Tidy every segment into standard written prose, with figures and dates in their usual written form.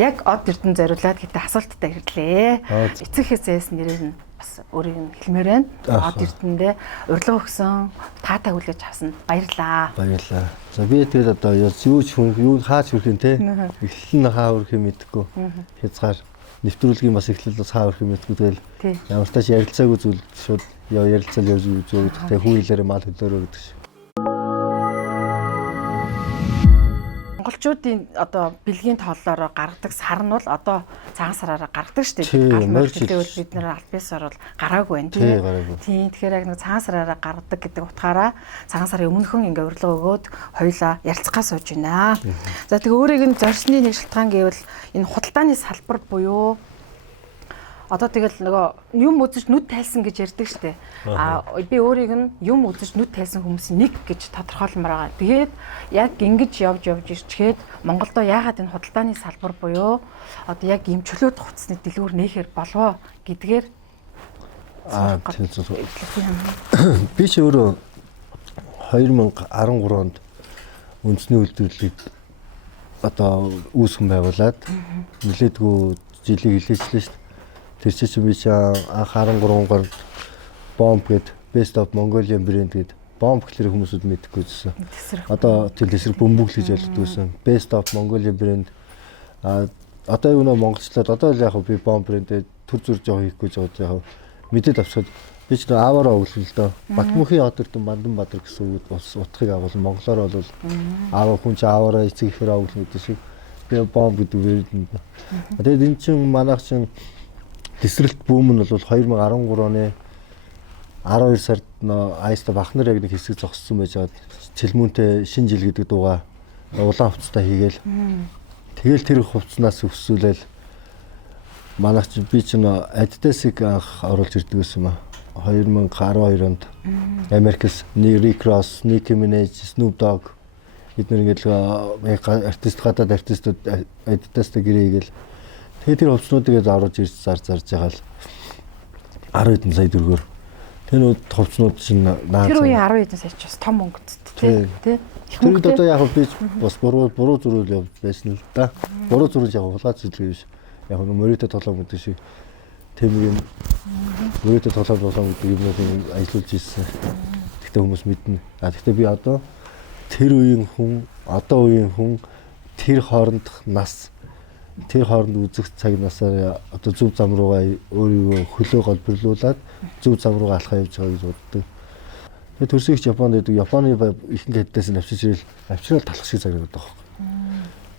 Яг од эрдэнэ зориулаад гэдэг асуулттай ирлээ. Эцэг хэзээс нэрээр нь бас өөрийг нь хэлмээр байна. Од эрдэндээ урилга өгсөн, таатаа хүлээж авсан. Баярлаа. Баярлаа. За би тэгэл одоо юу хаач хүрэх юм те. Эхлэл нь хаа хүрэх юм мэдэхгүй. Хязгаар нэвтрүүлгийн бас эхлэл бас хаа хүрэх юм мэдэхгүй тэгэл ямар ч тач ярилцаагүй зүйл шууд ярилцал явж үзээд те хүүлээрээ мал хөлөөрөө гэдэг шиг. Монголчуудын одоо бэлгийн тооллороо гаргадаг сар нь бол одоо цагаан сараараа гаргадаг шүү дээ. Гал морьчлээ бол бид нэр аль биесээр бол гараагүй байна тийм. Тэгэхээр яг нэг цагаан сараараа гаргадаг гэдэг утгаараа цагаан сарын өмнөхөн ингээ урилга өгөөд хоёулаа ярилцгаа сууж байна. За тэгээ өөрийг нь зорьсны нэг шалтгаан гэвэл энэ худалдааны салбар буюу одоо тэгэл нөгөө юм үзэж нүд тайлсан гэж ярьдаг штэ. Би өөрийг нь юм үзэж нүд тайлсан хүмүүсийн нэг гэж тодорхойлмоор байгаа. Тэгээд яг ингэж явж ирчгээд Монголдо яагаад энэ худалдааны салбар буюу одоо яг юм чөлөөт хувцсны дэлгүүр нээхэр болов гэдгээр би ч өөрөө 2013 онд үндэсний үйлдвэрлэлийг одоо үүсгэн байгуулад нэлээдгүй жилийн хилээчлээ штэ. Тэр чинь би анх 13 онд Bomb гэдэг Best of Mongolian brand гэдэг Bomb гэхлээр хүмүүсүүд мэдхгүй байсан. Одоо тэр эсрэг бөмбөг гэж ялдаг байсан. Best of Mongolian brand одоо юу нэ монголчлаад одоо л яг би Bomb brand-ээ төр зүрж явах хийхгүй жоод яг мэдээд авчихад би ч аваараа өглөө л дөө. Батмөнхийн Одордон Банданбаатар гэсэн үг бас утгыг агуулсан. Монголоор бол аав хүн чи аваараа эцэг ихээр агуулна гэдэг шиг би Bomb гэдэг үгээр. Тэгээд энэ чинь манайх чинь Тэсрэлт бүүм нь бол 2013 оны 12 сард Айста Бахнар яг нэг хэсэг зогссон байж байгаа. Цэлмүүнтэй шинэ жил гэдэг дууга улаан хувцастай хийгээл. Тэгэл тэр хувцснаас өсвөлээл манайх чи би чинь Adidas-ыг анх оруулж ирдэг байсан юм а. 2012 онд Америкс Rick Ross, Nicki Minaj, Snoop Dogg эдгээр ингээд артист гадаад артистууд Adidas-тай гэрээ хийгээл. Тэгээ тэр хувцснуудыг аваад ирж зарж байгаа л 10 хэдэн сая төгрөгөөр. Тэр хувцснууд чинь тэр үеийн 10 хэдэн сая ч бас том мөнгө тий. Тэр одоо яг би бас буруу зурвал явж байсан л да. Буруу зурвал яг хулгай зүйл биш. Яг нэг мөрөдө тоглоом гэдэг шиг тэмрийн мөрөдө тоглоом гэдэг юмнуудыг ажиллуулж ирсэн. Тэгтээ хүмүүс мэднэ. Тэгтээ би одоо тэр үеийн хүн, одоо үеийн хүн тэр хоорондох нас тэр хооронд үзэх цаг насаар одоо зөв зам руугаа өөрийгөө хөлөө голборлуулад зөв зам руугаа алхаа явж байгаа гэж боддог. Тэгээд төрсөйч Японд байдаг. Японы ихэнх хэддээс нь авчирал талах шиг загнаад байгаа байхгүй.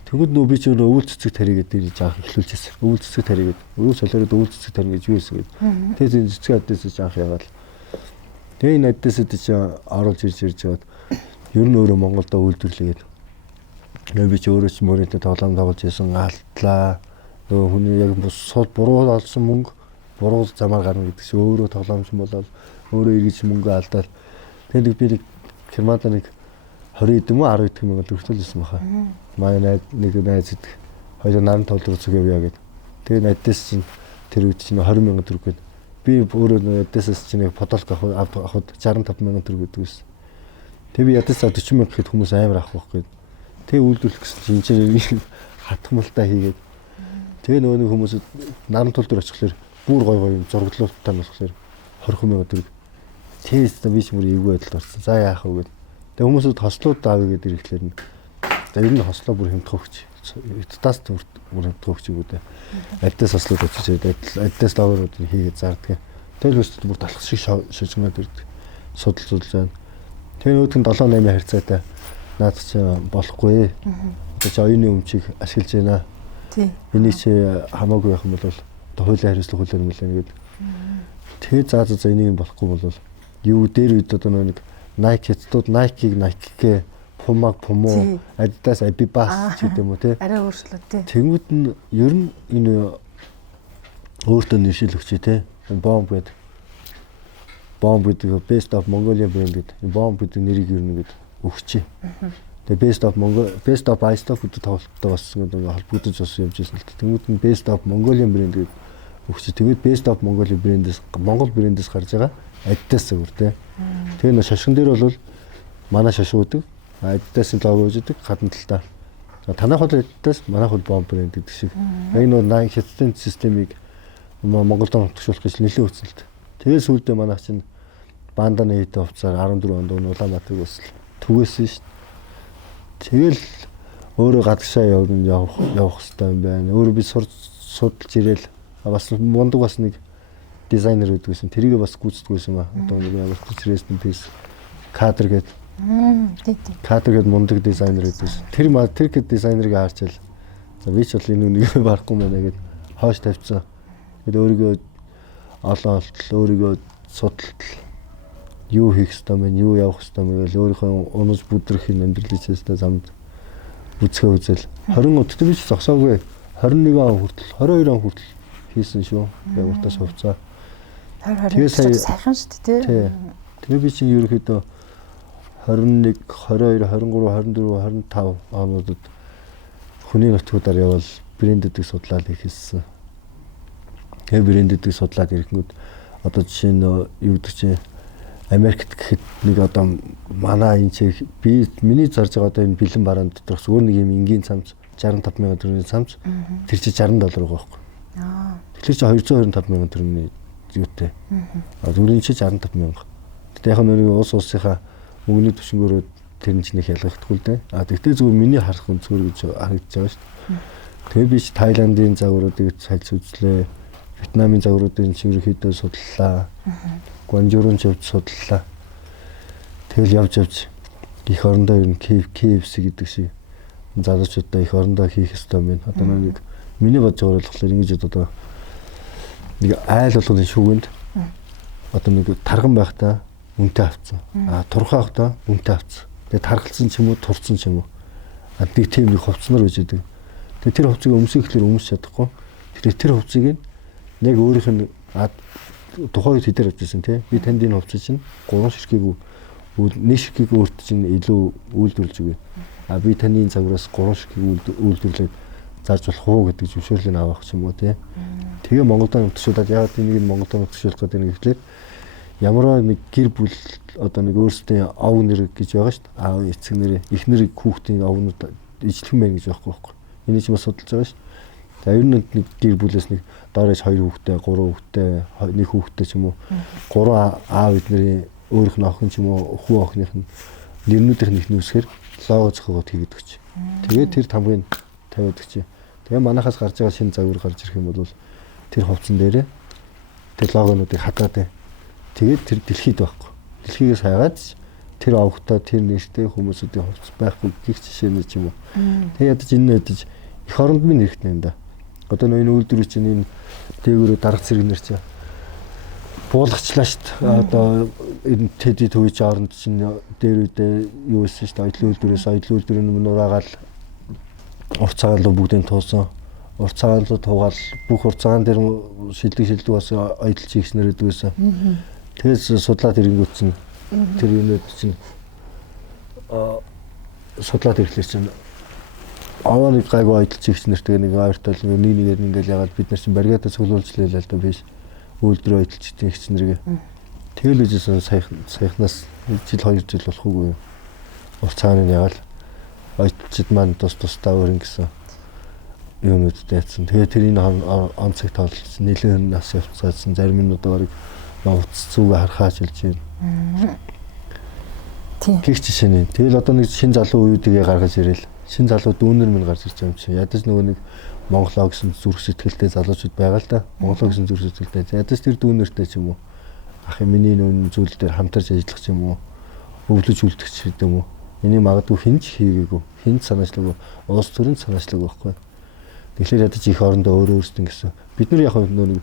Тэгвэл нөө би ч өвөл цэцэг тарийгээд дэрж jaах эхлүүлчихсэн. Өвөл цэцэг тарийгээд өвөл солиороод өвөл цэцэг тарих гэж юу гэсэн гээд. Тэгээд энэ цэцэг аддээс jaах яагаад. Тэгээд энэ аддээсэд чи оруулж ирж байгаад ер нь өөрөө Монголдо үйлдвэрлэгээд би ч өөрөө ч мөрөдө тоглоом тоглож байсан алдлаа. Нөгөө хүний яг сул буруу олсон мөнгө буруу замаар гарна гэдэг чинь өөрөө тоглоомч болоод өөрөө эргэж мөнгө алдаад тэгээд би Германд нэг 20 эд юм уу 10 эд мөнгө төгрөлсөн баха. Манай нэг найз идэх хоёр наран толдроо зүгэвья гэдэг. Тэгээд найдаас чинь тэр үед чинь 20 сая төгрөг гээд би өөрөө найдаас чинь подолк авахд 65 сая төгрөг гэдэг байсан. Тэгээд би ядаас 40 сая гэхэд хүмүүс амар авах байхгүй. Тэг үйлдвэрлэх гэсэн чинь энэ хатгамалтай хийгээд тэгээ нөгөө хүмүүсд наран тул дээр очихлаар бүр гой юм зурглуулттай болохоор 20 сая төгрөг. Тэст би ч мөр эвгүй байдалд орсон. За яах вэ гэд. Тэг хүмүүсд хослууд давъя гэдэг ирэхлээр нь. За ер нь хослоо бүр хэмтэх өгч. Эдтаас бүр хэмтэх өгч юм уу дээ. Аддаас хослууд очиж аддаас даваарууд хийгээд зарддаг. Тэгэл өстөд бүр талах шиг шижгнаад ирдэг. Судалж байна. Тэгээ нөгөөд нь 7-8 харьцаатай наад чи болохгүй. Чи оюуны өмчийг ашиглаж байна. Энийг чи хамаагүй байх юм бол хуулийн хариуцлага хүлээн мөлөө гэдэг. Тэгээ за энийг болохгүй бол юу дээр үед одоо нэг Nike хэдтүүд Nike-г Nike-гээ Puma Adidas Abibas ч гэдэг юм уу те. Арай өөрчлөлт те. Тэнгүүд нь ер нь энэ өөртөө нэшил өгчээ те. Bomb гэдэг Best of Mongolian brand гэдэг. Bomb гэдэг нэрийг ер нь гэдэг өгчээ. Тэгээ Best of Ice Stuff гэдэг тоглолттой бас холбогдож бас явж байсан л дээ. Тэнгүүд нь Best of Mongolian brand гэдэг өгч. Тэгээд Best of Mongolian brand-ээс Монгол брэндээс гарч байгаа Adidas өөр те. Тэгээ нөө шашин дээр бол манай шашин үүдэг. Adidas-ийн лого үүдэг гадна талдаа. Танах хөлөөдөөс манайх хөл бомб брэнд гэдэг шиг. Яг нэг хятадын системийг Монголд нутагшуулах гэж нэлээд үцэлт. Тэгээд сүүлдээ манайх чинь банданы хэдэн хувцаар 14 онд Улаанбаатарыг бас түгээсэн шүү дээ. Тэгэл өөрөө гадагшаа явах хэрэгтэй юм байна. Өөрөө би судалж ирээл бас мундаг бас нэг дизайнер гэдэг байсан. Тэрийг бас гүйцэтгэв байсан ба. Одоо нэг ямар ч ресторан пис кадр гэдэг. Кадр гэдэг мундаг дизайнер гэдэг байсан. Тэр гэд дизайнерыг харчаал. За би ч бол энэ үнийг барахгүй мэнэ гэд хоош тавьчихсан. Тэгэд өөрийгөө олон олтол өөрийгөө судалтал юу хийх ёстой мэн, юу явах ёстой мэн гэж өөрийнхөө унаж бүдрэх амьдрал хийстэй замд үзэхээ үзэл 20 өдөрт би ч зогсоогүй 21 он хүртэл 22 он хүртэл хийсэн шүү. Явартаас хувцаа. Тэгээ сайхан шүү дээ тий. Тэгээ би чинь ерөөхдөө 21, 22, 23, 24, 25 онуудад хүний нутгуудаар явбал брендүүдийг судлаад хийсэн. Тэгээ брендүүдийг судлаад ирэнгүүт одоо жишээ нь юу гэдэг чинь Америкт гэхэд нэг одоо манай энэ чи би миний зарж байгаа одоо энэ бэлэн бараан доторх өөр нэг юм энгийн цамц 65,000 төгрөгийн цамц тэр чи $60 байгаа байхгүй. Тэгэхээр чи 225,000 төгрөгийн юутай. Зүрийн чи 65,000. Тэгтээ яг нэг улсынхаа мөнгөний түвшингөөрөө тэр нь ч нэг ялгахдаггүй л дээ. Тэгтээ зүгээр миний харах өнцгөр гэж харагдаж байгаа шүү дээ. Тэгээ би ч Таиландын загваруудыг салж үзлээ. Вьетнамын загваруудын ерөнхийдөө судлаа. Гуанчжоурын зөвд судлаа. Тэгэл явж их орондоо ер нь KFC гэдэг шиг залуучуудаа их орондоо хийх ёстой юм. Одоо нэг миний бодож байгаа болохоор ингэж одоо нэг айл болгоны шүүгэнд одоо нэг тарган байхдаа үнэтэй авцсан. Турхаа авахдаа үнэтэй авцсан. Тэгээ тархалцсан ч юм уу, турцсан ч юм уу. Нэг тийм нэг хувцснаар байж идэг. Тэгээ тэр хувцыг өмсөхлөөр өмсч чадахгүй. Тэр хувцыг яг өөрийнх нь тухайн үед хэдээр авчихсан тий. Би танд энэ хувцас чинь 3 ширхгийг нэг ширхгийг өөрт чинь илүү үйлдвэрлэж өгье. Би таны энэ цагаараас 3 ширхгийг үйлдвэрлээд зарж болох уу гэдэг зөвшөөрлийг авах ч юм уу тий. Тэгээ Монголд нутгшуулаад ягаад энийг Монголд нутгшуулах гэдэг нь гэхлээр ямар нэг гэр бүл одоо нэг өөрсдийн ов нэр гэж байгаа шүү дээ. Аав эцэг нэр эхнэр хүүхдийн овнууд ижлэх мэн гэж байхгүй байхгүй. Энийг ч бас судалж байгаа шүү. За ер нь нэг гэр бүлээс нэг доорож 2 хүүхдээ, 3 хүүхдээ, 1 хүүхдээ ч юм уу 3 аав эднэрийн өөрийнх нь охин ч юм уу хүү охиных нь нэрнүүдийнх нь их нүүсгэр лого зохиогоод хийгээд өгч. Тэгээд тэр тамгыг тавиад өгч. Тэгээ манахаас гарч байгаа шинэ загвар гарч ирэх юм бол тэр хувцсан дээрээ тэр логонуудыг хадаад тэгээд тэр дэлхийд байхгүй. Дэлхийгээс хайгаад тэр овгтой тэр нэртэй хүмүүсүүдийн хувцас байхгүй гих жишээ нэг юм уу. Тэгээ ядаж энэ ядаж их оронд минь хэрэгтэй юм да. Одоо энэ үйлдвэрч чинь энэ дээгүүрээ дарга зэрэгнэр чинь буулгачлаа шүү дээ. Одоо энэ тэди төвч оронд чинь дээр үдэ юу ийсэн шүү дээ. Оёлын үйлдвэрээс оёлын үйлдвэрийн нураагаал урцаагаал бүгдийг туусан. Урцаагаал тугаал бүх урцаагаан дээр шилдэг бас оёлч хийхснэр гэдэг байсан. Тэгээс судлаад ирэнгүүт чинь тэр юунууд чинь судлаад ирэхлээр чинь аваа нэг гайгүй оёлч хийх нэртэй нэг ойртол нэгээр ингээл ягаад бид нар чинь баригадаа цуглуулж лээ л да биш үйлдвэр оёлч хийх нэргээ тэгэл үжсэн саяхнаас 1 жил 2 жил болохгүй урцааны ягаал оёлчид маань тусдаа өөр ингэсэн юунуудтай ятсан тэгээ тэрийн онцыг тоолсон нэлээд нас явцгаасан зарим нь одоо утас зүгээ харахаач хэлж байна. Тийм. Гэх жишээ нь. Тэгэл одоо нэг шин залуу үеүүдгээ гаргаж ирээл шин залуу дүүнер минь гарч ирж байгаа юм чи. Ядаж нөгөө нэг Монголоо гэсэн зүрх сэтгэлтэй залуучууд байгаа л да. Монголоо гэсэн зүрх сэтгэлтэй. Ядаж тэр дүүнертэй ч юм уу. Ах юм миний нүүн зүйл дээр хамтарч ажиллах ч юм уу. Өвлөж үлдэх ч юм уу. Энийг магадгүй хинч хийгээгүй. Хинч санаачлаагүй. Уус төрөнд санаачлаагүй байхгүй. Тэгэхээр ядаж их орондоо өөрөө өөрсдөө гэсэн. Бид нар яг нөгөө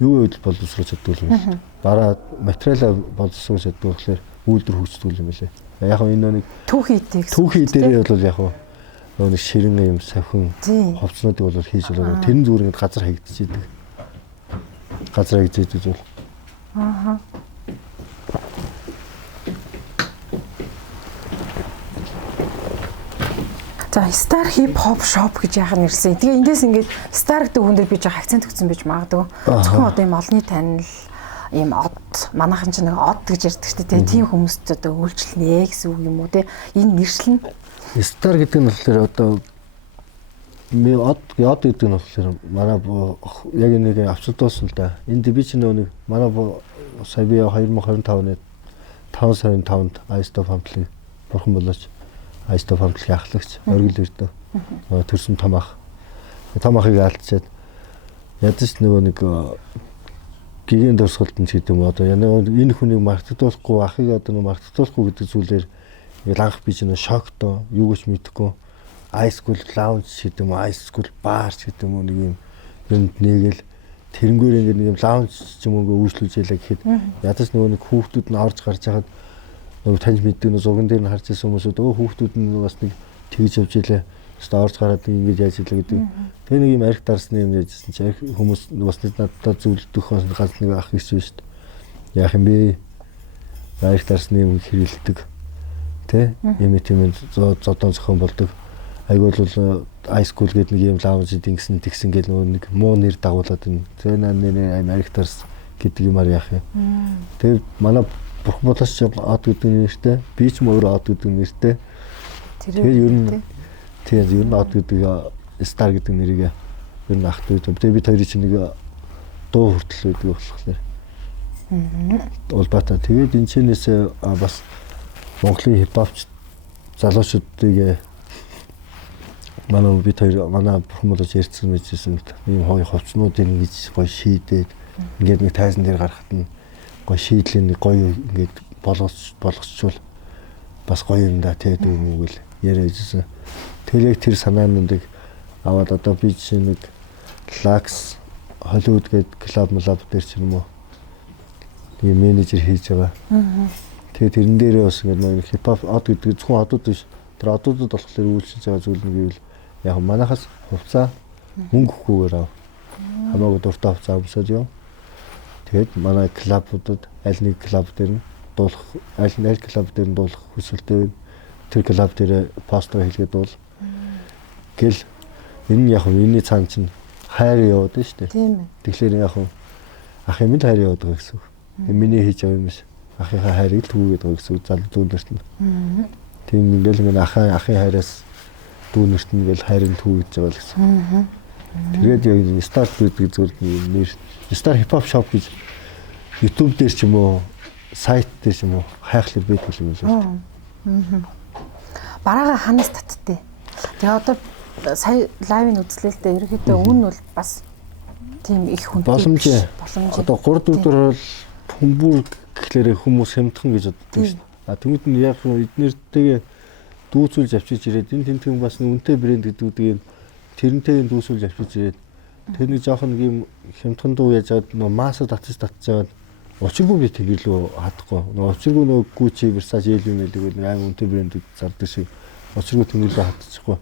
юу үед боловсруулж чаддаг юм бэ? Бараа материалаа боловсруулж чаддаг болохоор үйлдвэр хөгждөг юм байлээ. Яг энэ нэг түүхий дээр бол яг нэг ширэн юм савхин хувцснуудыг бол хийж болоо. Тэр нь зүгээр ингээд газар хаягдчихийдэг. Газар хаягдчихийдэг зүйл. Ааха. За Star Hip Hop Shop гэж яхаа нэрсэн. Тэгээ эндээс ингээд Star гэдэг хүн дээр би жоо акцент өгсөн байж магадгүй. Зөвхөн одоо юм олонний танил ийм од манайхан ч нэг од гэж ярьдаг шүү дээ. Тийм хүмүүст одоо үйлчлэнэ гэсэн үг юм уу те. Энэ нэршил нь Star гэдэг нь болохоор одоо яд гэдэг нь болохоор манай яг нэг авчирдуулсан л да. Энд би ч нэг манай сая би 2025 оны 5 сарын 5-нд Айстов хамтлагийг бурхан болооч Айстов хамтлагийн ахлагч оргил өрдөө төрсөн том ах. Том ахыг алдчихад ядаж нөгөө нэг гигийн дурсгалтанд ч гэдэг юм одоо энэ хүнийг мартагдуулахгүй ахыг одоо мартагдуулахгүй гэдэг зүйлээр анх би ч нэг шоктоо юу гэж мэдэхгүй ice school lounge гэдэг юм ice school bar гэдэг юм нэг юм юмд нэгэл тэрнгээр ингэ нэг юм lounge ч юм уу үйлчлүүлжээ гэхэд ядаж нөгөө нэг хүүхдүүд нь орж гарч хагаад нөгөө таньж мэддэг нөгөө зурган дээр нь харж ирсэн хүмүүсүүд хүүхдүүд нь бас нэг тэгж явж илээ орж гараад ингэж яаж илээ гэдэг. Тэгээ нэг юм арх дарсны юм яжсэн чи арх хүмүүс бас надад зөвлөдөхөөс ганц нэг ах гэсэн шүү дээ. Яах юм бэ? Арх дарсны юм хэрэлдэг. Тэ? Юм тийм зодон зохион болдог. Айгуул бол ice school гэдэг нэг юм лаунж ингэсэн тэгсэн гэл нэг муу нэр дагуулад байна. Тэгээ нэр арх дарс гэдэг юмар яах юм. Тэгээ манай бурхан болооч ад гэдэг нэртэй, би ч мөр ад гэдэг нэртэй. Тэгээ ер нь тийм ер нь ад гэдэг стар гэдэг нэрийг ер нь ах дүү. Тэгээ бид хоёрын чинь нэг дуу хүртэл байдаг болохоор. Улбаатаа тэгээд энэ чэнээс бас Монголын хипхопч залуучуудыг манай бид хоёр манай бурхан болооч ярьсан мэжсэн ийм хоёр ховчнуудыг ингэж гоё шийдээд ингээд нэг тайзан дээр гарахад нь гоё шийдлийн нэг гоё ингээд болгочвол бас гоё юм да тэгээд юм уу гэл яриажсэн. Тэр яг тэр санаануудыг аваад одоо би чинь нэг Lux Hollywood гэдэг клуб дээр ч юм уу тийм менежер хийж байгаа. Тэгээд тэрэн дээрээ бас ингээд нэг хипхоп од гэдэг зөвхөн одууд биш. Тэр одуудад болохоор үйлчилж байгаа зүйл нь гэвэл яг манайхаас хувцаа мөнгө өгөхгүйгээр ав. Хамаагүй дуртай хувцаа өмсөд юм. Тэгээд манай клубуудад аль нэг клуб дээр нь дуулах аль клуб дээр нь дуулах хүсэлтэй тэр клуб дээр постэр хийлгээд дуул. Гэл энэ нь яг миний цаан чинь хайр яваад байна шүү дээ. Тийм ээ. Тэгэхээр яг ах юм хайр яваад байгаа гэсэн үг. Миний хийж байгаа юм биш. Ахынхаа хайрыг түүгээд байгаа гэсэн үг зал дүүнэрт нь. Тийм ингээл ингээ ахын хайраас дүүнэрт нь ингээл хайрын түүгэж байгаа л гэсэн. Тэгээд яг старт гэдэг зүйл нэр стар хипхоп шоп гэж YouTube дээр ч юм уу сайт дээр ч юм уу хайхлаар байдаг юм байна. Бараага ханаас татдээ. Тэгээ одоо сая лайвыг үзлээ л дээ. Ерөнхийдөө үн бол бас тийм их хүнтэй. Боломж. Одоо 3-4 бол хүмүүр гэхлээр хүмүүс хямдхан гэж боддог шүү дээ. Тэгмэд нь яг эднэртэйгээ дүүцүүлж авчиж ирээд энэ тэмтгэн бас үнэтэй брэнд гэдгүүдийг тэрнтэйгээ дүүцүүлж авчиж ирээд тэр нэг жоохон нэг юм хямдхан дуу яаж аваад нөө масаа татчихад учиргүй би тэгэлөө хадахгүй. Нөө учиргүй нөө Gucci, Versace, LV гэдэг нэг аим үнэтэй брэнд зардаг шиг учиргүй тэгэлөө хадчихгүй.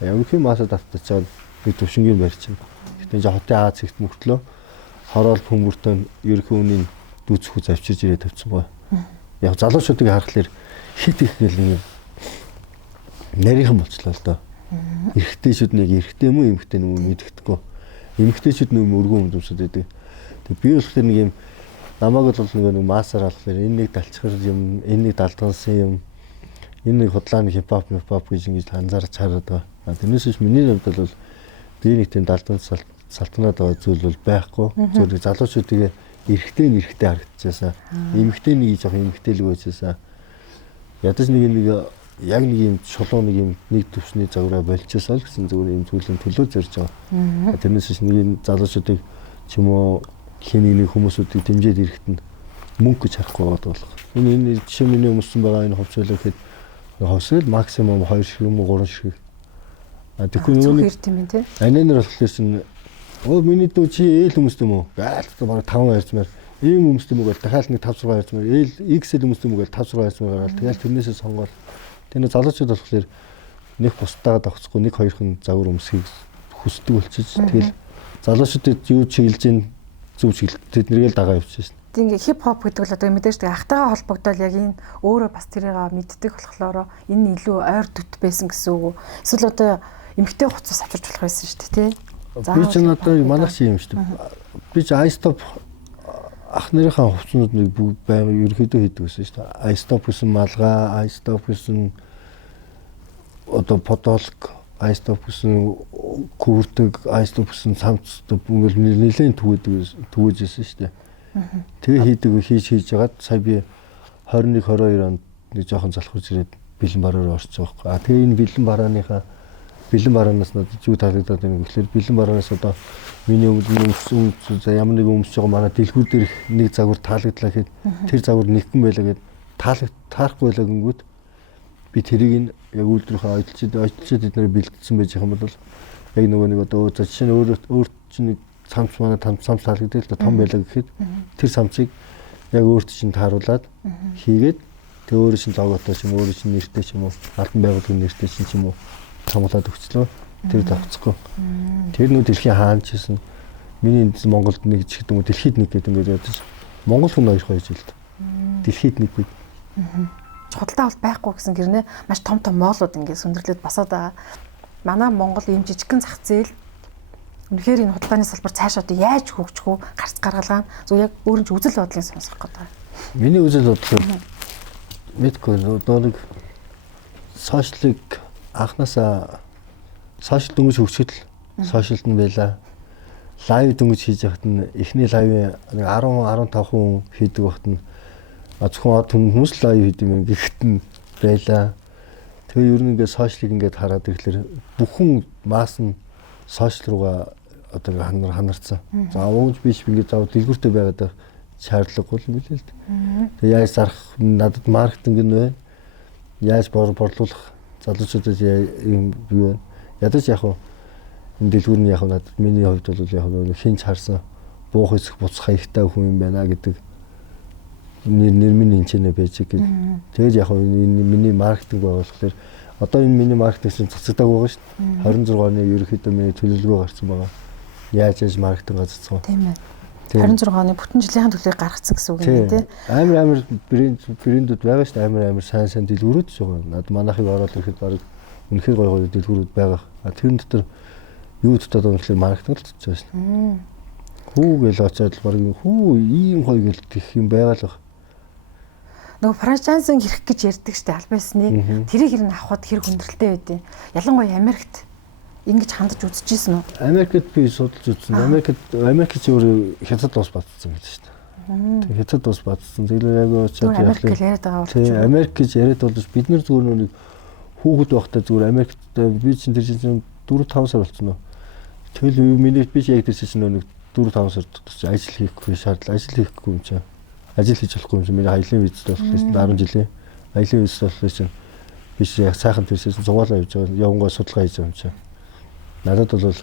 Явах юм масаа татчихад би төвшингийн барьчихна. Гэтэ хотын Аз ихт мөртлөө хороол хүмүүртөө ерөнхий үнийн дүүцэх үз авчирж ирээд тавьчихсан. Яг залуучуудыг харахаар хит их гэл нэг нарийнхан болчлоо л доо. Эрэгтэйчүүд нэг эрэгтэй юм уу эмэгтэй юм уу мэддэхгүй. Эмэгтэйчүүд нэг өргөн өмдөмсөд байдаг. Тэг би болохоор нэг юм намайг бол нэг маасаар алхахлаар энэ нэг далчхар юм, энэ нэг далдгансан юм, энэ нэг худлааны хипхоп гэж ингэж анзаарч хараад байгаа. Тэрнээс миний хувьд бол би нэг тийм далдан салтанаад байгаа зүйл бол байхгүй. Зөвхөн залуучуудыг эрэгтэй харагдчихсан. Эмэгтэй нэг жоох эмэгтэйлэг байжсэн. Ядаж нэг яг нэг юм шулуун нэг төвшний загвараа болчихсон л гэсэн зүгээр юм зүйлийн төлөө зорж байгаа. Тэрнээс нэг энэ залуучуудыг ч юм уу хиний хүмүүсүүдийг дэмжиж ирэхэд нь мөнгө гэж харахгүй байгаа болох. Энэ жишээ миний өмссөн байгаа энэ хувьцаалаа гэхэд хосрол максимум 2 ширхэг юм уу 3 ширхэг. Тэгэхгүй нэг анинер болохоор чинь миний дүү чи ээл өмсдөм үү? Гаалт бараг 5 ярьцмаар ийм өмсдөм үү гэл дахиад нэг 5 6 ярьцмаар ээл XL өмсдөм үү гэл 5 6 ярьцмаар гараад тэгэл тэрнээсээ сонгоод тэр залуучууд болохоор нэг бусдаагаад авахгүй нэг хоёрхан загвар өмсөхийг хүсдэг болчихж тэгэл залуучуудад юу чиглэж ин зүв чиглэл тэднэргээл дагаа явчихсан. Тэг ингээ хипхоп гэдэг бол одоо мэдээж тэг ахтайгаа холбогдоод яг энэ өөрөө бас тэрийг мэддэг болохоор энэ илүү ойр төт байсан гэсэн үг. Эсвэл одоо эмгтэй хуцас авчирч болох байсан шүү дээ, тий? Би ч одоо манайх чи юм шүү дээ. Би ч iStop ах нарынхаа хувцснуудыг байнга ерөөхдөө хийдэг байсан шүү дээ. iStop гэсэн малгай, iStop гэсэн одоо подолк, iStop гэсэн Күрдэг айслупсэн самцтай бүгд нэлээд түгээжсэн шүү дээ. Тэгээ хийдэг хийж жагаад сая би 21 22 онд нэг жоохон залхуурж ирээд бэлэн бараар орчих واخхой. Тэгээ энэ бэлэн бараанаас надад юу таалагдаад байна гэхээр бэлэн бараанаас одоо миний өмсөн ямар нэг өмсөж байгаа манай дэлгүүр дээр нэг загвар таалагдлаа гэхэд тэр загвар нэгхэн байлаа гэд таарахгүй байлаа гингүүд би тэрийг яг үйлдвэрийнхээ ойдлчид эднэр бэлдсэн байж байгаа юм бол яг нөгөө нэг одоо жишээ нь өөр чинь нэг самц манай самц таалагддаг л том байлаа гэхэд тэр самцыг яг өөрт чинь тааруулаад хийгээд тэг өөрөө чинь логотой ч юм өөрөө чинь нэртэй ч юм уу албан байгууллагын нэртэй ч юм уу цомглоод өгчлөө тэр давцахгүй тэр нүү дэлхийн хаанч гэсэн миний Монголд нэг ч гэдэг юм уу дэлхийд нэг гэдэг ингээд ядаж Монгол хүн 2 жилд дэлхийд нэг гэдэг худалдаа бол байхгүй гэсэн гэрнээ маш том моолууд ингээд сүндэрлээд босоод байгаа. Манай Монгол ийм жижигхэн зах зээл үнэхээр энэ худалдааны салбар цаашаа одоо яаж хөгжих вэ? Гарц гаргалгаа зөв яг өөрийн ч үзэл бодлыг сонсох гэдэг. Миний үзэл бодлоо мэдгүй одоо нэг сошиалыг анханасаа сошиал дөнгөж хөгжөхөд сошиалд нь байла. Лайв дөнгөж хийж яхад нь эхний лайвын нэг 10 15 хүн хийдэг багт нь зөвхөн хүмүүс лайв хийдэг юм гэхэд нь байла. Тэгээ ер нь ингээд сошиалыг ингээд хараад ирэхлээр бүхэн масс нь сошиал руугаа одоо ханарсан. За ууж биш ингээд зав дэлгүүртэй байгаад шаардлагагүй юм билээ л дээ. Тэгээ яаж зарах надад маркетинг нь байна. Яаж борлуулах залуучуудад юм юу вэ? Ядаж яг энэ дэлгүүр нь яг надад миний хувьд бол яг хинч харсан буух эсэх буцах хаягтай хүн юм байна гэдэг нэр минь энэчнээ байж гэж. Тэгээд яг энэ миний маркетинг байгаа болохоор одоо энэ миний маркетинг чинь цацагдаг байгаа шүү дээ. 26 оны ерөнхийдөө миний төлөвлөгөө гарсан байгаа. Яаж маркетинг цацсан. Тийм ээ. 26 оны бүтэн жилийн төлөвлөгөө гаргацсан гэсэн үг юм тийм. Амар брэндүүд байгаа шүү дээ. Амар сайн дэлгүүрүүд ч байгаа. Над манайхыг ороод ирэхэд баг үнэхээр гоё дэлгүүрүүд байгаа. Тэр дотор юу дотоод байгаа гэхээр маркетинг л цацсан шүү дээ. Хүү гэл очоод баг хүү ийм гоё гэл гэх юм байгаа л. Нөгөө франчайзинг хэрэг гэж ярьдаг штэ албаасны тэрийг хэрэг авахд хэрэг хүндрэлтэй байдیں۔ Ялангуяа Америкт ингэж хандаж үзчихсэн үү? Америкт би судалж үзсэн. Америк чи өөр хятад ус бадцсан гэж штэ. Тэг хятад ус бадцсан. Тэглээ яг очоод Америк гэж яриад байгаа бол. Тэг Америк гэж яриад болж бид нар зүгээр нэг хүүхэд байхдаа зүгээр Америкт би чинь тэр чинь 4-5 сар болцсон уу. Тэгэл миний би яг тэр чинь нэг 4-5 сар ажил хийхгүй шаардлага ажил хийхгүй юм чинь. Ажил хийж болохгүй юм шиг миний аялын визтэй болохоор 10 жилийн аялын визтэй болохоор чинь биш яг сайхан тэрсээс зугаалаа явж байгаа явангой судалгаа хийж байгаа юм чинь. Надад бол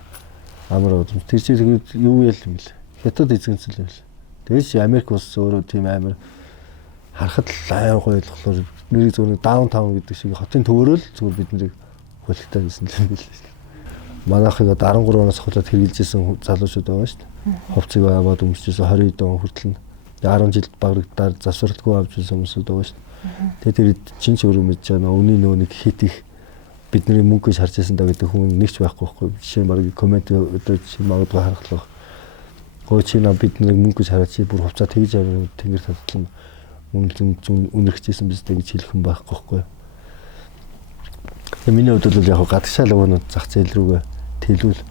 амар удам тэр чинь юу ял юм бэл. Хятад эзэнцэл юм бэл. Тэгээд чи Америк улс өөрөө тийм амар харахад аян гоё болохоор нэрийг зөвхөн даунтаун гэдэг шиг хотын төөрөөл зүгээр бид нарыг хөлттэй гэсэн юм бэл. Манайхыг 13 оноос хойш хэрэгжилжсэн залуучууд байгаа шүү дээ. Хувцыг аваад өмсчихсэн 20 дон хүртэл 10 жилд баграгдаар засварлгүй авч ирсэн хүмүүсүүд байгаа шүү дээ. Тэгээ тэр чинь ч өөрөө мэдж байгаа өнөө нөгөө нэг хит их бидний мөнгөж харж байсан даа гэдэг хүн нэг ч байхгүй. Жишээ нь баг коммент өдөөж магадгүй харахлах. Гоо чи на бидний мөнгөж хараад чи бүр хувцаа тэгж аваа тэнгэр татлан үнэрхжсэн биз дээ гэж хэлэх юм байхгүй. Тэгээ миний хувьд бол яг гадагшаа логонууд зах зээл рүүгээ тэлүүл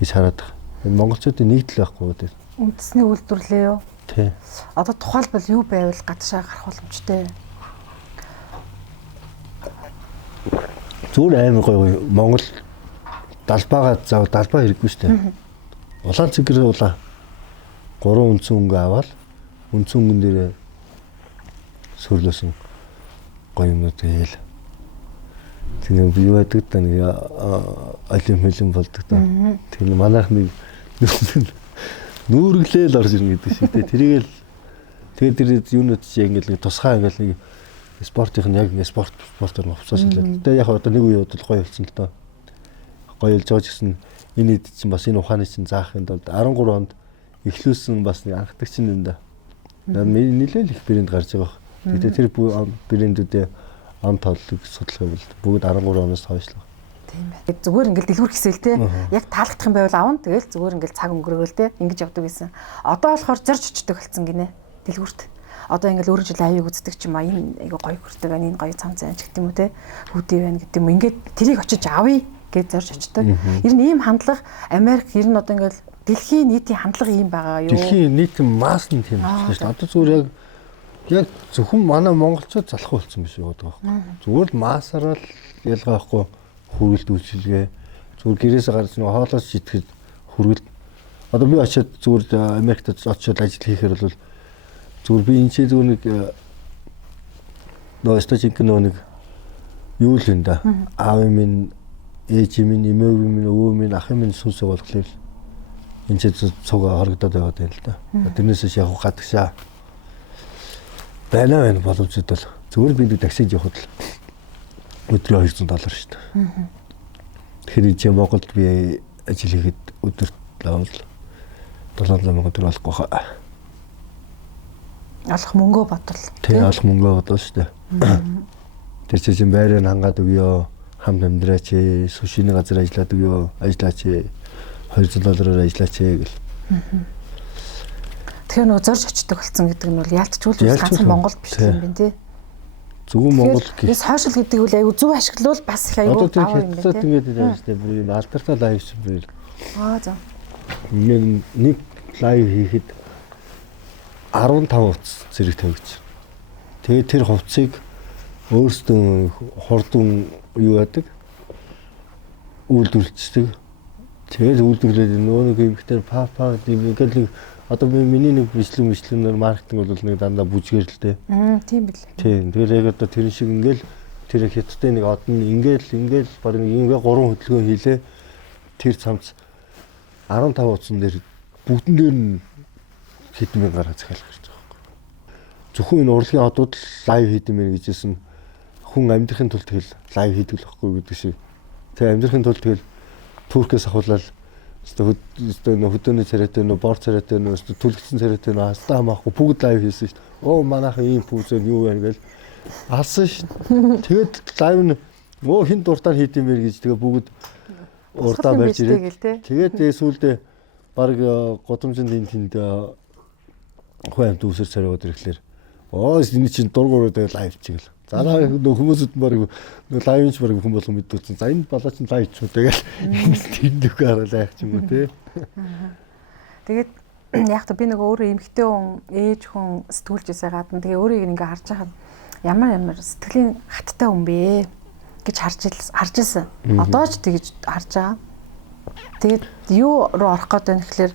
гэж хараад байгаа. Энэ монголчуудын нэгдэл байхгүй гэдэг. Үндэсний үйлдвэрлэлээ юу? Тий. Одоо тухайлбал юу байвал гадагшаа гарах боломжтой? Зүгээр амар гоё Монгол далбаагаа зав далбаа хэрэггүй шүү дээ. Улаан цэгэр улаан 3 үндсэн өнгө аваад үндсэн өнгөн дээр сөрлөсөн гоё юмнууд гээл. Тэгээ би юу яадаг та нэг олимпиадын болдог та. Тэр манайх нэг нүүрэглээл орж ирнэ гэдэг шиг те. Тэрийгэл тэгээд тэр юунууд чи ингээл нэг тусгай ингээл нэг спортын яг ингээ спортоор хувцас шилээд. Тэгээ яг одоо нэг үеуд бол гоё болсон л доо. Гоё болж байгаа ч гэсэн энэ хэд чинь бас энэ ухааны чинь заахын тулд 13 онд эхлүүлсэн бас нэг анхдаг чинь юм да. Нилээл их брэнд гарч байгаа. Тэгээд тэр брэндүүдээ он тооллог судалгаа бол бүгд 13 оноос хойш л. Тийм байна. Зүгээр ингээл дэлгүүр хийсэл те. Яг таалагдах юм байвал авна. Тэгэл зүгээр ингээл цаг өнгөрөөл те. Ингэж явдаг гэсэн. Одоо болохоор зорж очдог болсон гинэ. Дэлгүүрт. Одоо ингээл өөрөө жил аяыг үздэг ч юм аа энэ айгу гоё хүрдэг байна. Энэ гоё цам цайн ч гэдэг юм уу те. Хүүдий байна гэдэг юм. Ингээд тэрийг очиж авъя гэж зорж очдог. Ер нь ийм хандлага Америк ер нь одоо ингээл дэлхийн нийтийн хандлага ийм байгаа юу? Дэлхийн нийтийн масс нь тийм болчихлоо шүү дээ. Одоо зүгээр яг зөвхөн манай монголчууд залах болсон биш үү гэдэг байхгүй. Зүгээр л массаараа л ялгаахгүй хүргэлт үйлчилгээ. Зүгээр гэрээсээ гарч нэг хоолоос шитгэхэд хүргэлт. Одоо би очиод зүгээр Америкт очиод ажил хийхээр бол зүгээр би энэ чинь зүгээр нэг нөө стажинг нэг юу л энэ да. Аав минь, ээж минь, эмээ минь, өвөө минь, ах минь сүнсээ болохоор энэ чинь цугаа харагдаад байгаад байна л да. Тэрнээсээ яг гадагшаа байна боломжтой бол зүгээр би нэг таксид явахад л өдрөө $200 шүү дээ. Тэгэхээр энэ Монголд би ажил хийхэд өдөрт лавл $7,000 олохгүй хаа. Олох мөнгөө бодвол. Тийм олох мөнгөө бодвол шүү дээ. Тэр чинь байраа хангаад өгөө, хамт амьдраач, сушины газар ажиллаад өгөө, ажиллаач, $200 ажиллаач гэл. Тэгэхээр нөгөө зорж очдог болсон гэдэг нь бол яалтчгүй л ганцхан Монголд биш юм байна тий. Зөвхөн Монгол гэх. Сошиал гэдэг үл аюу зөв ашиглавал бас их аюу баа юм байна тий. Одоо тэгээд яаж тий бүр алдартай лайв шиг байна. За. Нэг лайв хийхэд 15 хувцас зэрэг тавьж. Тэгээд тэр хувцсыг өөрсдөө хурдан юу яадаг? Үйлдвэрлэдэг. Тэгээд үйлдвэрлээд нөгөө нэг эмхтэр папа гэдэг одоо миний нэг бичлэгнээр маркетинг бол нэг дандаа бүжгээр л дээ. Тийм билээ. Тийм. Тэгэхээр яг одоо тэр шиг ингээл тэр хятадтай нэг од нь ингээл баг нэг 3 хөдөлгөөн хийлээ. Тэр цамц 15 утсан дээр бүгдэн дээр нь хэдэн мянгаар захиалах гэж байгаа байхгүй. Зөвхөн энэ урлагийн одууд лайв хийдэм мэн гэжсэн хүн амьдрахын тулд тэгэл лайв хийдэг л байхгүй гэдэг шиг. Тэгээ амьдрахын тулд тэгэл Туркээс ахуулаад хөдөөний царайтай нөө бор царайтай нөө түлхсэн царайтай нөө хастаа хамаахгүй бүгд лайв хийсэн шүү дээ. Оо манайхан ийм пүүсэл юу байна гээл алсан шүү. Тэгээд лайв нь хин дуртаар хийдэм мэр гэж тэгээ бүгд урдаа байж ирээ. Тэгээд сүүлдээ баг годомжинд энэ тэнд хүн амт үсэр царайгууд ирэхлээр энэ чинь дургуураа тэгээ лайв чигээл. За хүмүүсд баг лайвч баг хүн болон мэддүүцэн. За энэ балаа чинь лайв ч үү тэгэл тэндүүг хараад айх юм уу те. Тэгээд яг та би нэг өөрөө эмэгтэй хүн, ээж хүн сэтгүүлжээсээ гадна тэгээ өөрийг ингээ харж байхад ямар сэтгэлийн хаттай хүн бэ гэж харж ирсэн. Одоо ч тэгж харж байгаа. Тэгээд юу руу орох гээд байна гэхэлэр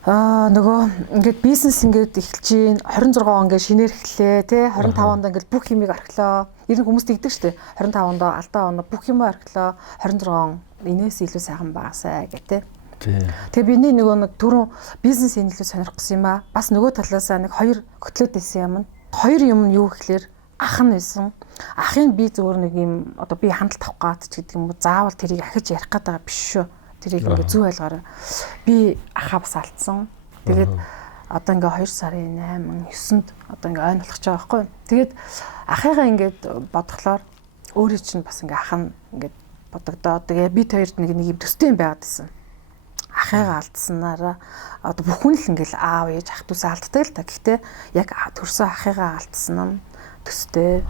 нөгөө ингээд бизнес ингээд эхэлж гин 26 он ингээд шинээр эхлэе тий 25 онд ингээд бүх юмыг орхилоо. Ер нь хүмүүс тэгдэг штэ 25 онд алдаа оноо бүх юмаа орхилоо 26 он энэс илүү сайхан багасаа гэх тий. Тэгээ биний нөгөө нэг түрүүн бизнесийн илүү сонирх гэсэн юм аа. Бас нөгөө талаасаа нэг хоёр хөтлөөд байсан юм. Хоёр юм нь юу гэхэлэр ах нь байсан. Ахын би зөвөр нэг юм одоо би хандлт авах гад ч гэдэг юм уу заавал тэрийг ахиж ярих гээд байгаа биш шүү. Тэрийг ингээ зүг ойлгоорой. Би ахаа бас алдсан. Тэгээд одоо ингээ 2 сарын 8, 9-нд одоо ингээ ойн болох ч байгаа байхгүй. Тэгээд ахыгаа ингээд бодглохлоор өөрийн чинь бас ингээ ах нь ингээд бодогдоо. Тэгээ бид хоёрт нэг юм төстэй юм байгаад байсан. Ахыгаа алдсанараа одоо бүх хүн л ингээл аав ээж ах дүүсээ алддаг л та. Гэхдээ яг төрсөн ахыгаа алдсан нь төстэй.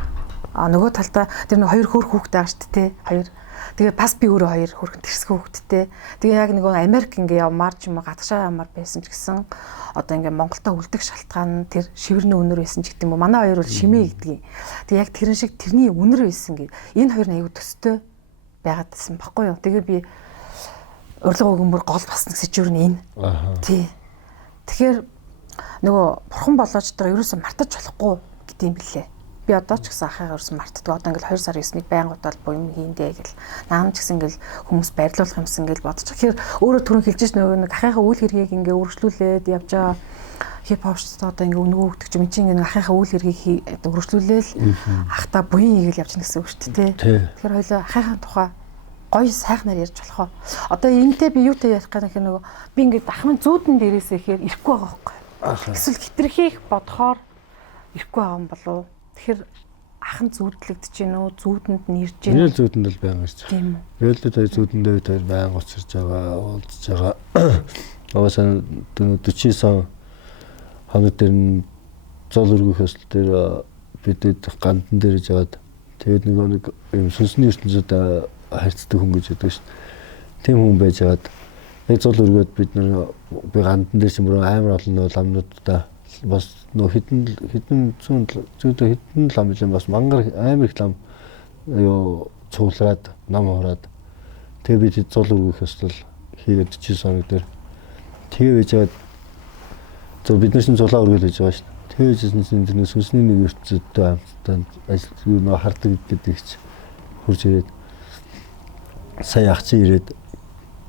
Нөгөө талдаа тэр нэг 2 хөрх хүүхдээ байгаа шүү дээ. 2 тэгээ бас би өөрөө 2 хөрхөн тэрсгэн хүүхэдтэй. Тэгээ яг нэг Америк ингээ явмаар ч юм уу гадагшаа явмаар байсан ч гэсэн одоо ингээ Монголдо үлдэх шалтгаан тэр шивэрний үнэр байсан ч гэдэг юм уу. Манай хоёр бол шимээ гэдгийг. Тэгээ яг тэрэн шиг тэрний үнэр байсан гэ. Энэ хоёр нь аюу төстэй байгаад байсан баггүй юу. Тэгээ би урилга өгөмөр гол басна гэсэн чинь энэ. Тий. Тэгэхээр нөгөө бурхан болоож байгаа ерөөсөө мартаж болохгүй гэдэг юм билээ. Би одоо ч гэсэн ахыгаа ерөөс мартдаг. Одоо ингээл 2 сарын 9-ний байнг удаад буйм хийндэ гэл. Наам ч гэсэн ингээл хүмүүс баярлуулах юмсан ингээл бодож. Тэгэхээр өөрөө түрэн хэлж ш нөгөө нэг ахыгаа үйл хэргийг ингээ өргөжлүүлээд явж байгаа хипхопчд одоо ингээ өнгөө өгдөг ч юм чи ингээ ахыгаа үйл хэргийг өргөжлүүлээл ахта буян хийгээл явж гэнэ гэсэн үг шүү дээ. Тэгэхээр хоёлоо ахыгаа тухай гоё сайхнаар ярьж болох. Одоо энэтэй би юутай ярих гэх юм нөгөө би ингээ ахмын зүүдэн дээрээсээ ихээр ирэхгүй байгаа байхгүй. Эсвэл хитрхийх бодохоор ирэхгүй байгаа юм болов. Тэгэхээр ахан зүудлэгдэж гин үү, зүүдэнд нь ирж гин. Нэр зүүдэнд л байнга ирж байгаа. Тийм үү. Биэлдээ хоёр зүүдэндээ хоёр байнга уцарж байгаа, уулзж байгаа. Аваасаа 49 хоног дээр нь зол өргөх хөсөл дээр бидэд гандан дээр ижгаад тэгээд нэг юм сүнсний ертөнцид харьцдаг хүн гэж яддаг шүү. Тийм хүн байжгаад яг зул өргөд бид би гандан дээр ч мөрөө амар олон ламнуудаа бас нөө хитэн хитэн лам юм бас мангар амар их лам ёо цуглаад нам хороод тэгээ бид зул өргөх ёслол хийгээд 49 оны дээр тэгээ байжгаад бид нар чинь зулаа өргөл хийж байгаа шүү. Тэгээ жисэн тэр сүнсний нэг ертөцөдөө амттай ажил нөө хардаг гэдэг ч хурж ирээд сая ах чи ирээд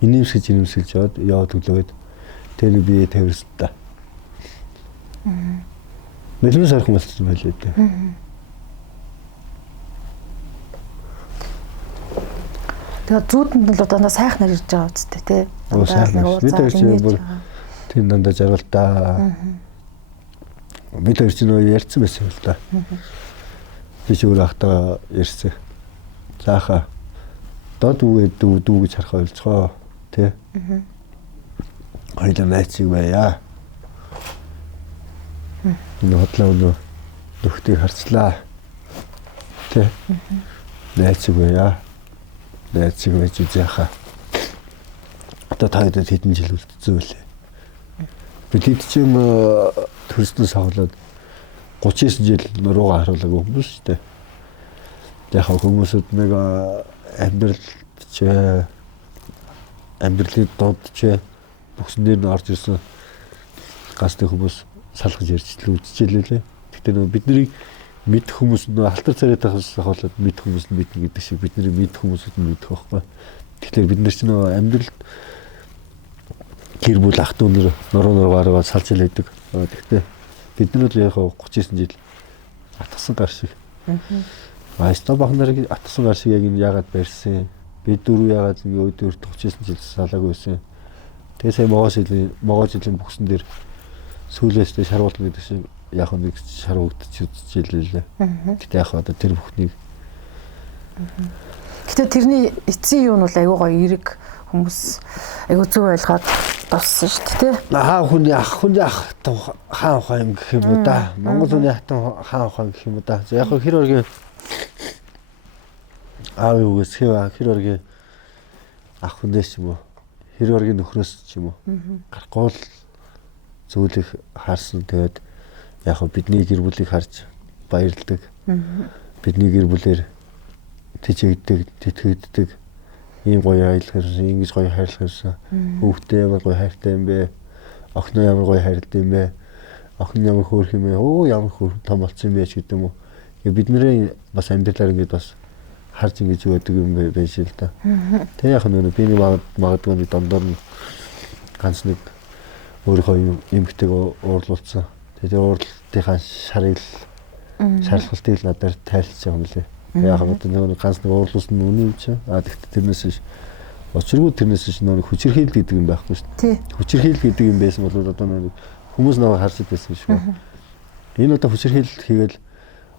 инэмсгэж яваад өглөөд тэр бие тавирсан та. Мэлмэн сархан болсон байлээ дээ. Тэгээ зүүдэнд нь л одоо сайхнаар ирж байгаа үстэй тий. Дандаа нэг уулзаад тийм дандаа жаргалтай. Бид хоёр ч нөө ярьсан байсан л да. Би ч өөр ахтаа ярьсан. Зааха дод дүү гэж харах ойлцгоо тий. Хоёул найцыг байя. Нотлоо нөхдөйг харцлаа. Тэ. Найцыг байя. Найцыг байж үзээха. Одоо таад хэдэн жил үлдсэн үлээ. Бид чинь төрснөөс хавлаад 39 жил руугаа харуулаагүй хүмүүс шүү дээ. Яг хүмүүсүүд нэг амьдралын донд ч бүхсэн дээр нь орж ирсэн гасны хүмүүс салгаж ярьж л үзчихлээ. Гэхдээ нөгөө бидний мэд хүмүүс нөгөө алтар царайтай хавлаад мэд хүмүүс нь мэднэ гэдэг шиг бидний мэд хүмүүсүүд нь мэдэх байхгүй. Тэгэхээр бид нар ч нөгөө амьдралд гэр бүл ах дүү нар нуруугаар салж илээдэг. Гэхдээ бид нар л яг 39 жил атгсан гар шиг. Айста бахнаар атгсан гар шиг яг энэ яагаад барьсан. Бид дөрөв яагаад ингэ өдөр 39 жил салаагүй байсан. Тэгээ сая могоо жилийн бүхсэн дээр сүүлээстэй шарвуулна гэдэг шиг яг нэг шарвагдчих үзчихлээ. Гэтэ яг одоо тэр бүхнийг. Гэтэ тэрний эцсийн юу нь бол аюу гоё эрэг хүмүүс аюу зөв ойлгоод дуссан шүү дээ. Хаа хүний ах хаан ухаан юм гэх юм уу да. Монгол хүний хаан ухаан гэх юм уу да. Яг хэр оргийн аав юугээс хэр оргийн ах хүнээс юм уу? Хэр оргийн нөхрөөс ч юм уу? Гарахгүй л зүйлийг харсан. Тэгээд яг бидний гэр бүлийг харж баярлдаг. Бидний гэр бүлээр тэжээгдэг, тэтгэгддэг. Ийм гоё айлхар, ингэж гоё хайрлахсан. Хүүхдээ ямар гоё хайртай юм бэ? Охиноо ямар гоё хайртай юм бэ? Охин ямар хөөрх юм бэ? Оо ямар том болсон юм бэ ч гэдэг юм уу. Бидний бас амьдралаар ингэж бас харж ингэж өгдөг юм байж л да. Тэг яг нэг биний магадгүй дондор нь ганц нэг өөрийнхөө эмгтэйг уурлуулсан. Тэгээ уурлалтынхаа шаарлалтыг надад тайлцсан юм лээ. Яг нэг ганц нэг уурлуулсан нь үнэн юм чи. Тэгтээ тэрнээс биш. Учиргүй тэрнээс биш нэг хүчирхийлэл гэдэг юм байхгүй шүү дээ. Хүчирхийлэл гэдэг юм байсан бол одоо нэг хүмүүс наваа харж байсан шүү. Энэ одоо хүчирхийлэл хийгээл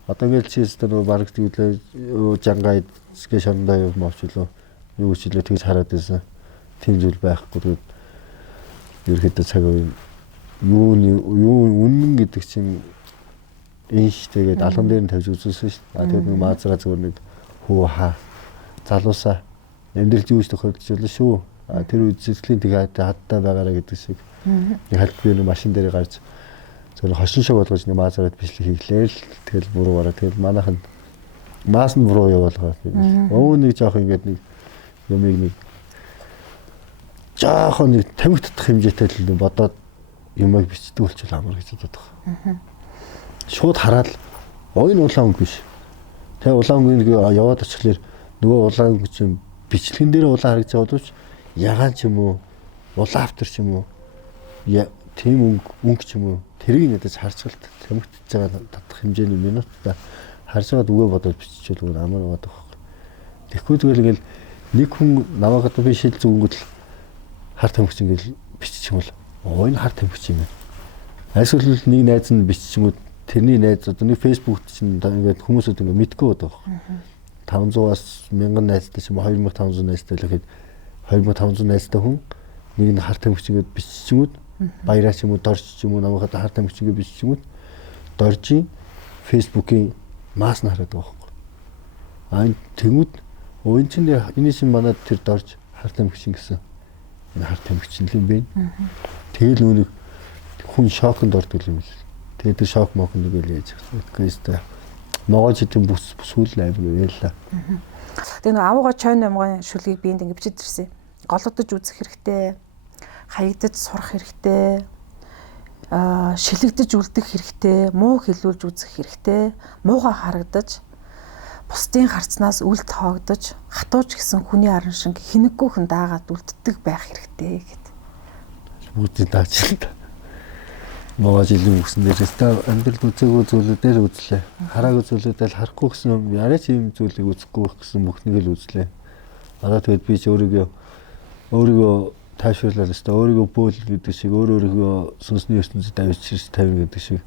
одоо ингээл чист нөгөө баг тэглээ жангаа гээ шандаа юм авчлаа. Юу ч илээ тэгж хараад байсан. Тийм зүйл байхгүй. Ерөөдөө цаг юу үнэн гэдэг чинь ийш тэгээд алган дээр нь тавьж үзүүлсэн шүү дээ. Тэгээд нэг маазраа зөвөр нэг хөө хаа залуусаа амьдрал зүүж тохиолдож болно шүү. Тэр үзэгдлийн тэгээд хаттай байгаараа гэдэг шиг. Нэг хальт би машин дээр гарч зөвхөн хошин шиг болгож нэг маазраад бичлэг хийлээ л тэгэл буруу гараа тэгэл манайхан маас нь буруу явуулгаа. Өө нэг жоох ингээд нэг юмыг нэг жоох нэг тамхитдах хэмжээтэй л бодоод юмыг бичдэг болчихвол амар гэж боддог. Шууд хараад ойн улаан өнгө биш. Тэгээ улаан өнгө яваад очихлаар нөгөө улаан өнгө чинь бичлэгэн дээр улаан харагдаж байгаа боловч ягаан ч юм уу улаан автар ч юм уу тийм өнгө ч юм уу тэрийг надад харцгалт тамхитж байгаа татах хэмжээний минутаа харж байгаад үгээ бодоод биччихвэл амар бодох байхгүй. Тэгэхгүй тэгэл ингээл нэг хүн намайг одоо би шил зүгөнгөд л хар тамхич ингээл биччих юм бол ойн хар тамхич юм. Այսօр нэг найз нь биччихмүүд тэрний найз одоо нэг фэйсбүүкт чинь ингээд хүмүүсүүд ингээд мэдгүй байдаг байхгүй. 500-аас 1000 найзтай ч юм уу 2500 найзтай л гэхэд 2500 найзтай хүн нэг нь хар тамхич ингээд биччихмүүд баяраа ч юм уу дорч ч юм уу намайг хар тамхич ингээд биччихмүүд доржийн фэйсбүүкийн маас нь хараад байгаа байхгүй. Тэнгүүд Өө энэ чинь энэ чинь манад тэр дорж харт тамхичин гэсэн. Энэ харт тамхичин л юм бэ. Тэгэл нүг хүн шоконд ордог юм л. Тэгээд тэр шок мохонд нэг л яаж байгаа. Могож идэм бүс сүүл амир ялла. Тэгээ нэг авууга чойн амгын шүлгийг биенд ингэ бичиж ирсэн. Голодож үзэх хэрэгтэй. Хаягдаж сурах хэрэгтэй. Шилэгдэж үлдэх хэрэгтэй. Муу хэлүүлж үзэх хэрэгтэй. Муугаа харагдаж бусдын харцнаас үлд хоогдож хатууч гэсэн хүний аран шиг хинэггүйхэн даагаад үлддэг байх хэрэгтэй гэдэг. Бүгдийг даачил. Могож илүү өгсөн дээрээс та амьдрал үзээгүй зүйлүүдээр үзлээ. Хараагүй зүйлүүдээр харахгүй гэсэн яриач ийм зүйлийг үзэхгүй байх гэсэн бүхнийг л үзлээ. Одоо тэгээд би ч өөрийгөө таашруулаад өстой өөрийгөө бөөл гэдэг шиг өөрийгөө сүнсний ертөнцид авчирч тавина гэдэг шиг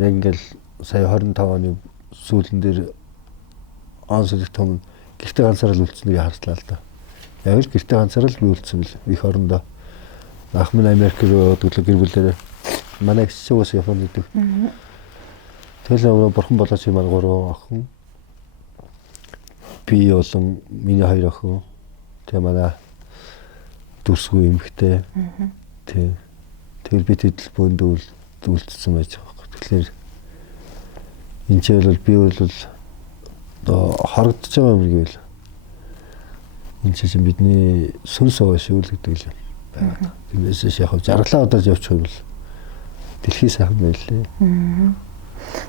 яг ингээл сая 25 оны сүүлэн дээр онцлог том гэртээ ганцаараа л үлдсэнийг харслаа л да. Яг л гэртээ ганцаараа л би үлдсэн бил их орондоо. Ах минь Америк руу явдаг гэр бүлээрээ манай гисчээс Японд идэв. Тэгэл бурхан болооч юм аа 3 охин. Би болон миний 2 охин. Тэгээ манай дүрсгүй эмхтэй. Тэгэл би тэдэл бөөнд үлдсэн байж байгаа. Тэгэхээр энэ ч бол би бол харагдаж байгаа юм гээл. Энэ чинь бидний сүнс аваа шүүлгдэг л байна. Тиймээс яг жаргалаа удаж явчих юм бол дэлхий сайхан байлээ.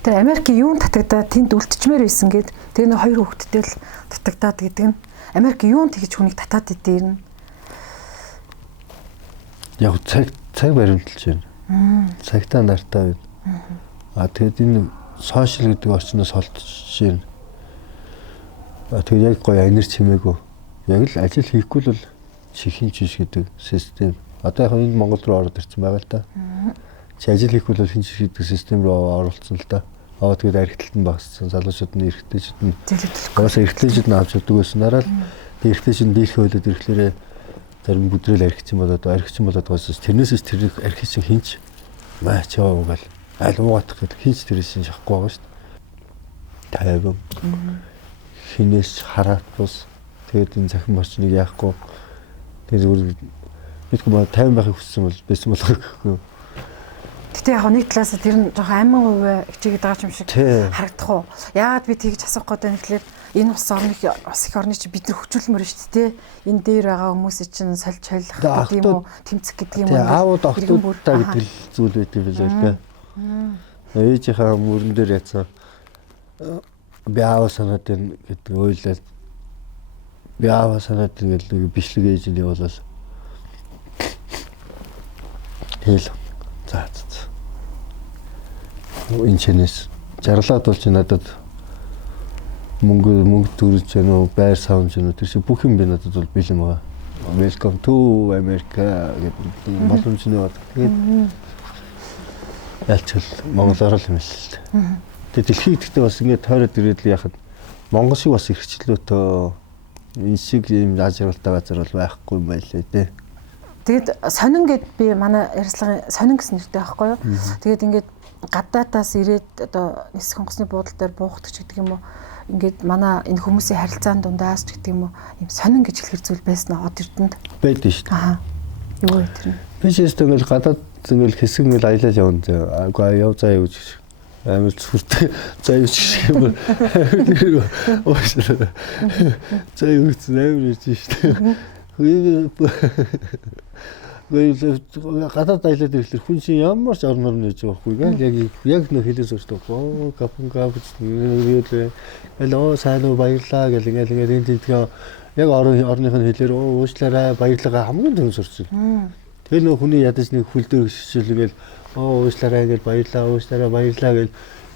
Тэр Америкийн юун татагдаад тэнд үлдчихмээр байсан гэд тэр нэг 2 хүүхэдтэй л татагдаад гэдэг нь Америкийн юун тэгж хүнийг татаад идэв. Яг цаг баримталж байна. Цагтаа нартаа байна. Тэгэд энэ сошиал гэдэг орчноос холдож байна. Тэгээд яг гоё анир чимээгүй. Яг л ажил хийхгүй л чихэн чиш гэдэг систем. Одоо яг энэ Монгол руу ороод ирсэн байгаа л да. Чи ажил хийхгүй л хин чиш гэдэг систем рүү оруулсан л да. Тэгээд архитектанд багассан, залуучууд нь эрэгтэйчүүд нь угаасаа эрэгтэйчүүд нь авч явдаг байсан. Дараа л эрэгтэйчүүд дийлхэ ойлоод ирэхлээрээ зарим бүдрэл архичин болоод байгаас тэрнээсээс тэр архичин хинч маач яваагаал аль уугаах гэдэг хинч тэрээс шахахгүй байгаа шүү дээ. Тайван хинээс хараад бус тэгээд энэ захин борчныг яахгүй тэгээд зүгээр мэдгүй ба 50 байхыг хүссэн бол байсан болох гэхгүй. Гэтэ яг нэг талаас тэр нь жоохон амин хувь хичээгээд байгаа юм шиг харагдах уу? Яагаад би тэгж асуух гээд байна гэхэлэр энэ ус их орны чи бид нар хүчүүлмээр шүү дээ. Энэ дээр байгаа хүмүүсийн чинь сольж хойлох гэдэг юм уу? Тэмцэх гэдэг юм уу? Аауд охтуудтай гэдэг зүйл байт юм билээ л дээ. Ээжийнхаа мөрөн дээр яцсан. Би аав санаад байна гэдэг ойлаад би аав санаад гэдэг бичлэг ээж нь явуулаад хэл за энэ чинээс жаргалаад болж надад мөнгө төрж гэнэ үү байр савж гэнэ үү тэр шиг бүх юм би надад бол бэлэн байгаа. Welcome to America гэдэг боломжны бод. Тэгээд ялчил Монголоор л юм л л. Тэгээд дэлхийд гэхдээ бас ингээд тойроод ирээд л яхад Монгол шиг бас эрхчлөөтөө энэ шиг юм ажиглалтай газар бол байхгүй юм байлээ дээ. Тэгэд сонин гэд би манай ярилцлагын сонин гэсэн нэртэй байхгүй юу? Тэгээд ингээд гадаатаас ирээд одоо нисэх хонгосны буудлын дээр буухдаг ч гэдэг юм уу? Ингээд манай энэ хүмүүсийн харилцаан дундаас ч гэдэг юм уу? Ийм сонин гэж хэлэх зүйл байсан од эрдэнд. Байдэн шүү дээ. Юу вэ тэр нь? Би ч гэсэн ингээд гадаад ингээд хэсэг ингээд аялал явна зэ. Агаа яв заа юу гэж амар зүртэй заа юу ч юм. Өөшөө. Заа юу ч амар гэж шүү дээ. Гадаад аялаад ирэхлээр хүн чинь ямар ч орноор нээж байгаа байхгүй яг нөх хэлээс өөртөө капунга бүцнээ ялоо сайн уу баярлаа гэл ингээл энэ тийдгээ яг орных нь хэлээр уучлаарай баярлага хамгийн түрүүнд сурч байна. Тэгээ нөх хүний ядаж нэг хүл дээр гიშэлгээл уучлаарай гэл баярлаа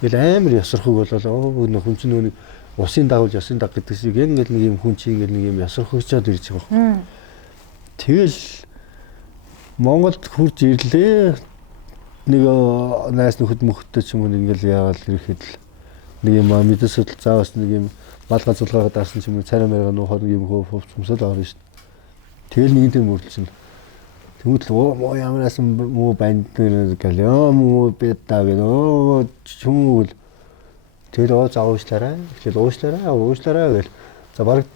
гэл амар ясрахыг болоо нөх хүн чинь нэг усын дагуулж ясын даг гэдэг шиг яг ингээл нэг юм хүн чинь ингээл нэг юм ясрахчаад ирж байгаа байхгүй. Тэгэл Монголд хурж ирлээ. Нэг найс нөхөд мөхөдтэй ч юм уу ингээл яагаад ирэхэд л нэг юм мэдээс судал заавас нэг юм малгай зулгаагаа дарсан ч юм уу царай маяга нуухаар нэг юм хөвцмсөл орно шүү дээ. Тэгэл нэгэн дээр мөрлөсөн. Тэгвэл оо ямараас муу банд гэл муу битаа гэнэ чүмэл тэгэл уучлаарай. Тэгэл уучлаарай гэл. За баг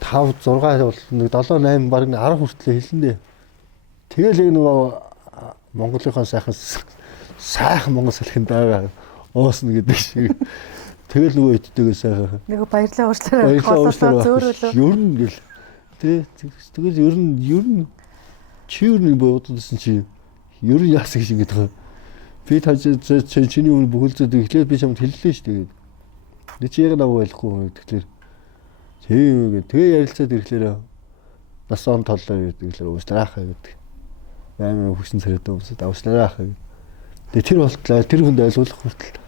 5 6 бол нэг 7 8 баг 10 хүртэл хэлнэ. Тэгэл яг нөгөө Монголынхаа сайхан монгол салхинд байгаа уусно гэдэг шиг. Тэгэл нөгөө идтэйгээ сайхан. Нөгөө баярлаа уучлаарай. Зөөрөлөө. Ер нь гэл. Тэгэл ер нь чи юу нэг боддосон чи ер нь яасан гэж ингэж байгаа. Би чиний өмнө бүхэл зүйл эхлээд би чамд хэллээ шүү дээ. Нэг чи яг наваа байхгүй тэгэхээр тийм тэгээ ярилцаад ирэхлээр нас он толлоо гэдэг л уучлаарай гэдэг. Амар хүчин царайтай өмсөд уучлаарай гэдэг. Тэгээ тэр болтлоо тэр хүнд ойлгуулах хүртэл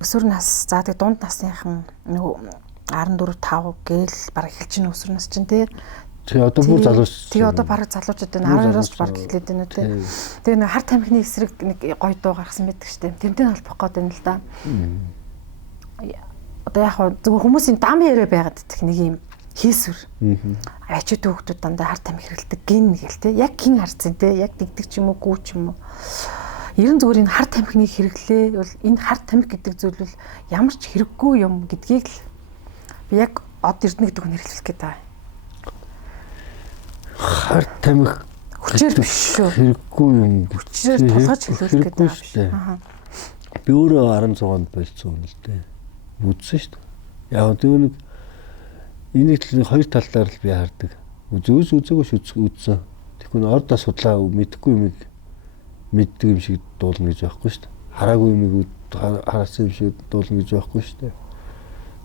өсвөр нас за тэгээ дунд насныхан нөгөө 14 5 гээл бараг эхэлж гин өсвөр нас чинь тий. Тэгээ одоо бүр залууч. Тэгээ одоо бараг залуучууд байна 12-оос бараг эхлээд байна үү тий. Тэгээ нэг хар тамхины эсрэг нэг гоё дуу гаргасан байдаг штеп. Тэмдэн холбох гээд байна л да. Одоо яг зөвхөн хүмүүсийн дам яриа байгаад идэх нэг юм хийсвэр. Ачид хүүхдүүд дандаа хар тамхи хэрэлдэг гин гээл те. Яг гин харцсан те. Яг дэгдэг ч юм уу, гүү ч юм уу. Ерөн зүгээр энэ хар тамхиныг хэрэглээ бол энэ хар тамхи гэдэг зүйл бол ямар ч хэрэггүй юм гэдгийг л би яг од эрдэнэ гэдэг нь хэрэглэх гээд байгаа. Хар тамхи хүчээр биш шүү. Хэрэггүй юм. Хүчээр тулгаж хэлүүлэх гээд байгаа шүү. Би өөрөө 16 онд болцсон юм л дээ. Үзсэн шүү дээ. Яг тэр нэг энийг л хоёр талаар л би хардаг. Үзээгүй үзсэн. Тэгэхгүй ордоо судлаа мэдэхгүй юм мэддэг юм шиг дуулна гэж байхгүй шүү дээ. Хараагүй юм харсан юм шиг дуулна гэж байхгүй шүү дээ.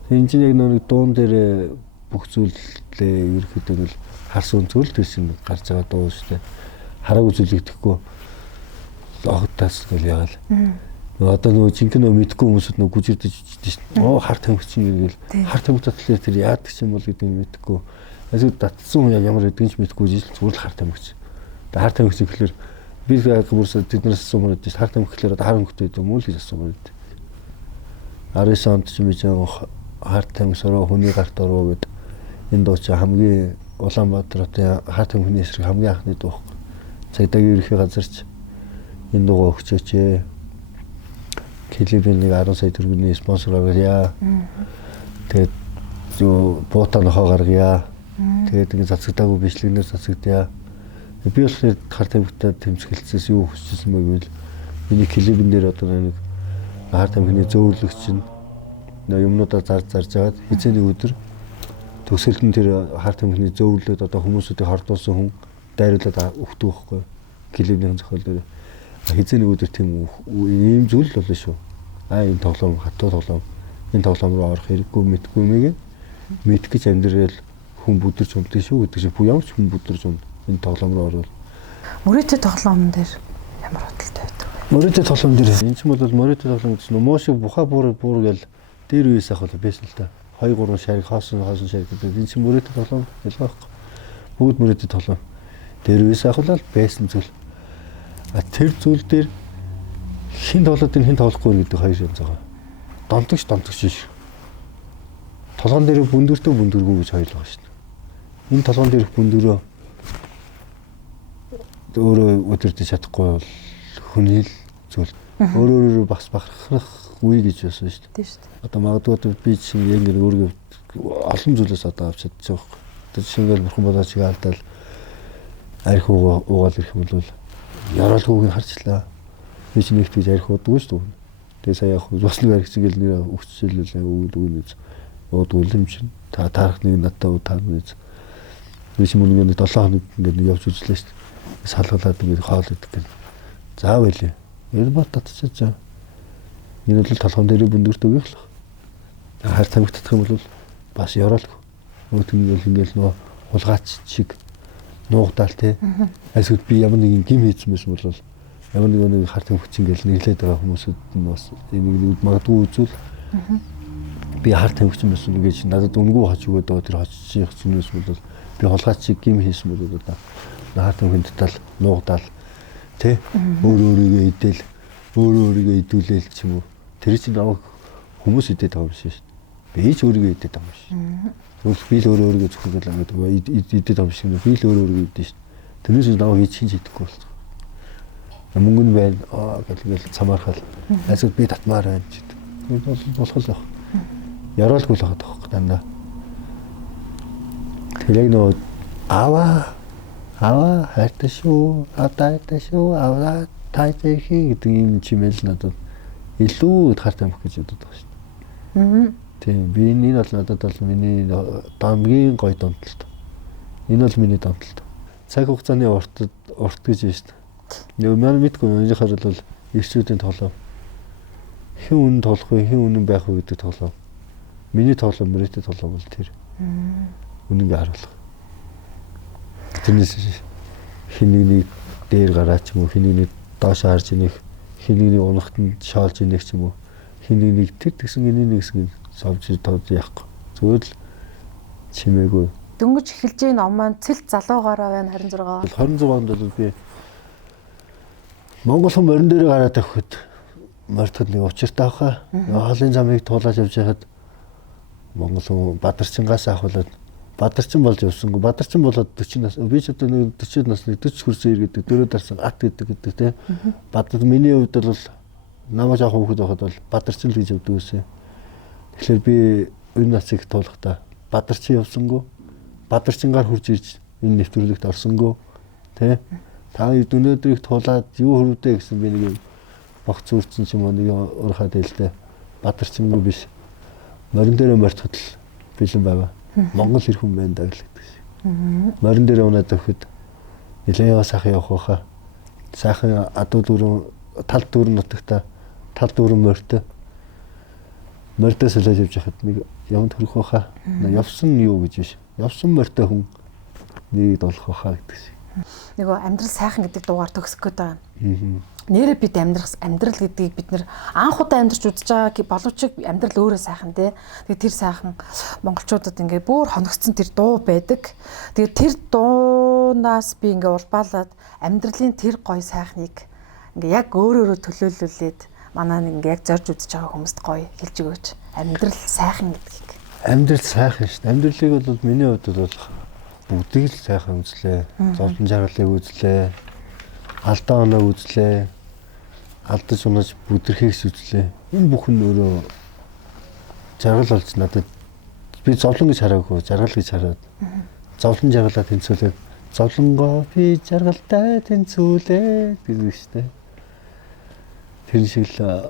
Энэ чинь яг нэг дуун дээр бүх зүйлээ ерөөхдөө л харсан зүйл төрсөн гарч байгаа дуу шүү дээ. Хараагүй зүйлийг тэгэхгүй огтаас гэл яагаад. Одоо нөгөө жинхэнэ мэдгүй хүмүүсд нөгөө гүжирдэж ичдэг шин. Хар тамхи чинь гээл хар тамхи татлаар тэр яадаг юм бол гэдэг нь мэдгүй. Эсвэл татсан хүн ямар гэдгийг ч мэдгүй жил зүгээр л хар тамхи. Тэгээ хар тамхи гэхэлэр би бүрсээ тэднээс асуумаар байдаг. Хар тамхи гэхэлэр 10 хүнтэй гэдэг юм уу л гэж асуумаар байдаг. 19 онд ч юм уу хар тамхи сороо хүний гарт ороо гэд энэ дуу чи хамгийн Улаанбаатар хотын хар тамхины эсрэг хамгийн анхны дуу. Цагдаагийн ерөнхий газарч энэ дуугаа өгчөөч. Клибийн нэг 10 сая төгрөгийн спонсор авъя. Тэгээд юу буутаа нохоо гаргая. Тэгээд ингэ цацагдаагүй бичлэгнээр цацагдъя. Би болохоор хар тамхитай тэмцгэлцээс юу хүсчихсэн бэ гэвэл миний клибэн дээр одоо нэг хар тамхины зөөвлөгч чинь юмнуудаа зарж агаад хизээний өдөр төгсөлд нь тэр хар тамхины зөөвлөд одоо хүмүүсүүдийг хордуулсан хүн дайруулад өгдөг байхгүй. Клибийн зохиол дээр хизээний өдөр тийм ийм зүйл л болно шүү. Энэ тоглоом хатуу тоглоом. Энэ тоглоом руу орох хэрэггүй мэдгүй мэг. Мэдх гэж амьдрал хүн бүдэрч унтдаг шүү гэдэг шиг ямар ч хүн бүдэрч унт энэ тоглоом руу орвол. Мөрөөдө тоглоом дээр ямар бодолтой байдаг вэ? Мөрөөдө тоглоом дээр энэ ч бол мөрөөдө тоглоом гэж нөө муу шиг бухаа буур гэл дээр үеэс авах байсан л та. 2 3 шарик хоосон шарик гэдэг энэ ч мөрөөдө тоглоом ялгаа байхгүй. Бүгд мөрөөдө тоглоом. Дээр үеэс авах байсан зүйл. Тэр зүйл дээр хин тоглоод хин тоглохгүй гэдэг хоёр юм байгаа. Донтогч биш. Толгоон дээр бүндөртөө бүндөргүй гэж хоёр л байгаа шүү дээ. Энэ толгоон дээрх бүндөрөө өөрөө өдөртөж чадахгүй бол хүний л зүйл. Өөрөө бас бахархах үе гэж байсан шүү дээ. Тийм шүү дээ. Одоо магадгүй би чинь яг нэг өөрөө олон зүйлээс одоо авч чадчих واخ. Тэр шингээл бурхан болоо чиг алдаал арх уугаал ирэх юм бол яроолгүйг харчлаа. Би ч нэгт гэж арх уудгүй шүү дээ. Тэгээ сая яг бас нэг арх чигээл нэр өгчөөлөл өгнөж уудгүй юм чинь. Та таарах нэг надад таарнаж. Би ч мөн нэг 7 хоног ингээд явж үзлээ шүү дээ. Салгалаад ингээд хоол идэх гэх. Заав байлээ. Энэ бат татчихаа. Энэ бол толгоон дээр бүндөрт өгөх л. Хар тамхи татах юм бол бас яроолгүй. Өөтгөн ингээд нөө хулгаач шиг нуугдаал тий. Эсвэл би ямар нэгэн гим хийсэн байсан бол ямар нэг хар тамхи ингээл нэглээд байгаа хүмүүсүүд нь бас энийг магадгүй үзвэл би хар тамхи юм байсан гэж надад өнгөө хож өгöd байгаа тэр хожчих зүйлс бол би хулгаач шиг гим хийсэн бол одоо хар тамхинд тал нуугдаал тий. Өөрийгөө идэл өөрийгөө идүүлээл ч юм уу. Тэр чинь авах хүмүүс идээд байгаа юм шиг шүү дээ. Би ч өөрийгөө идээд байгаа юм шиг. Тэгвэл би л өөрийгөө зөвхөн ингээд идээд байгаа юм шиг. Би л өөрийгөө идэж шүү дээ. Тэрнээс даваа хийж хинж идэхгүй болсон. Мөнгө нь байна. Гэтэл цамаархал. Эсвэл би татмаар байна ч гэдэг. Энэ бол болох л баг. Яроолгүй л байгаа тоххой дандаа. Тэр яг нөгөө аваа хайртай шүү, аваатай шүү, аваа тайтай гэдэг юм чимээл надад илүү хартай мөх гэж боддог шүү дээ. Тийм би энэ бол надад бол миний дамгийн гоё донтолт. Энэ бол миний донтолт. Цаг хугацааны урт гэж байна шүү дээ. Нөгөө маань мэдгүй өнөөхөр бол ирчүүдийн тоглоом. Хэн үнэн тоглох вэ, хэн үнэн байх вэ гэдэг тоглоом. Миний тоглоом, мөрөтэй тоглоом бол тэр. Үнэнгээ харуулах. Тэрнээс хэн нэгний дээр гараа ч юм уу, хэн нэгний доош харж инех, хэн нэгний унахт нь шоолж инех ч юм уу, хэн нэгний тэр тэгсэн энийг нэгсэн совж тод яахгүй. Зүгээр л чимээгүй. Дөнгөж эхэлж байгаа ном маань Цэлт залуугаараа байна 26. 26 онд бол би Монгол хүн морин дээр гараад авахд морьтод нэг учиртай авахаа. Хоолын замыг туулаад явж байхад Монгол хүн Бадарчингаас авахлаад Бадарчин болж явсангүй. Бадарчин болоод 40 нас би ч одоо нэг 40 насны 40 хүрсэн ир гэдэг дөрөв дарсан ат гэдэг тийм. Бадар миний хувьд бол намайг авах хүүхэд байхад бол Бадарчин л гэж явдаг байсан. Тэгэхээр би энэ насыг туулахдаа Бадарчин явсангүй. Бадарчингаар хурж ирж энэ нэвтрүүлэгт орсонгүй. Тэ? Та өнөөдрийг туулаад юу хөрвдөө гэсэн би нэг богц үрцэн ч юм уу нэг урахад хэлдэ. Бадарчингүй биш. Морин дээр мортход л бэлэн байваа. Монгол хэр хүн байна даа гэдэг шиг. Морин дээр унаад өгөхөд нэлээд сайхан явах байхаа. Сайхан адуу дүүрэн тал дүүрэн нутагта тал дүүрэн морьтой. Морьтой солиод явж байхад нэг яванд хөрөх байхаа. Явсан юу гэж биш. Явсан морьтой хүн нэг болох байхаа гэдэг шиг. Нөгөө амьдрал сайхан гэдэг дугаар төгсөх гээд байгаа. Нэрээ бид амьдрал гэдгийг бид нэр анх удаа амьдарч үзэж байгаа боловч амьдрал өөрөө сайхан тий. Тэгээ тэр сайхан монголчуудад ингээ бүр хоногцсон тэр дуу байдаг. Тэгээ тэр дуунаас би ингээ улбаалаад амьдралын тэр гоё сайхныг ингээ яг өөрөөрөө төлөөлүүлээд манай ингээ яг зорж үзэж байгаа хүмүүст гоё хэлж өгөөч. Амьдрал сайхан гэдгийг. Амьдрал сайхан шүү дээ. Амьдралыг бол миний хувьд бол бүгдийг л сайхан үзлээ. Зовлон жаргалыг үзлээ. Алдаа оноо үзлээ. Алдаж унаж бүдэрхийгс үзлээ. Энэ бүхэн өөрөө жаргал болж надад би зовлон гэж хараагүй, жаргал гэж хараад. Зовлон жаргалаа тэнцүүлээд зовлонгоо би жаргалтай тэнцүүлээд гэдэг шүү дээ. Тэр шиг л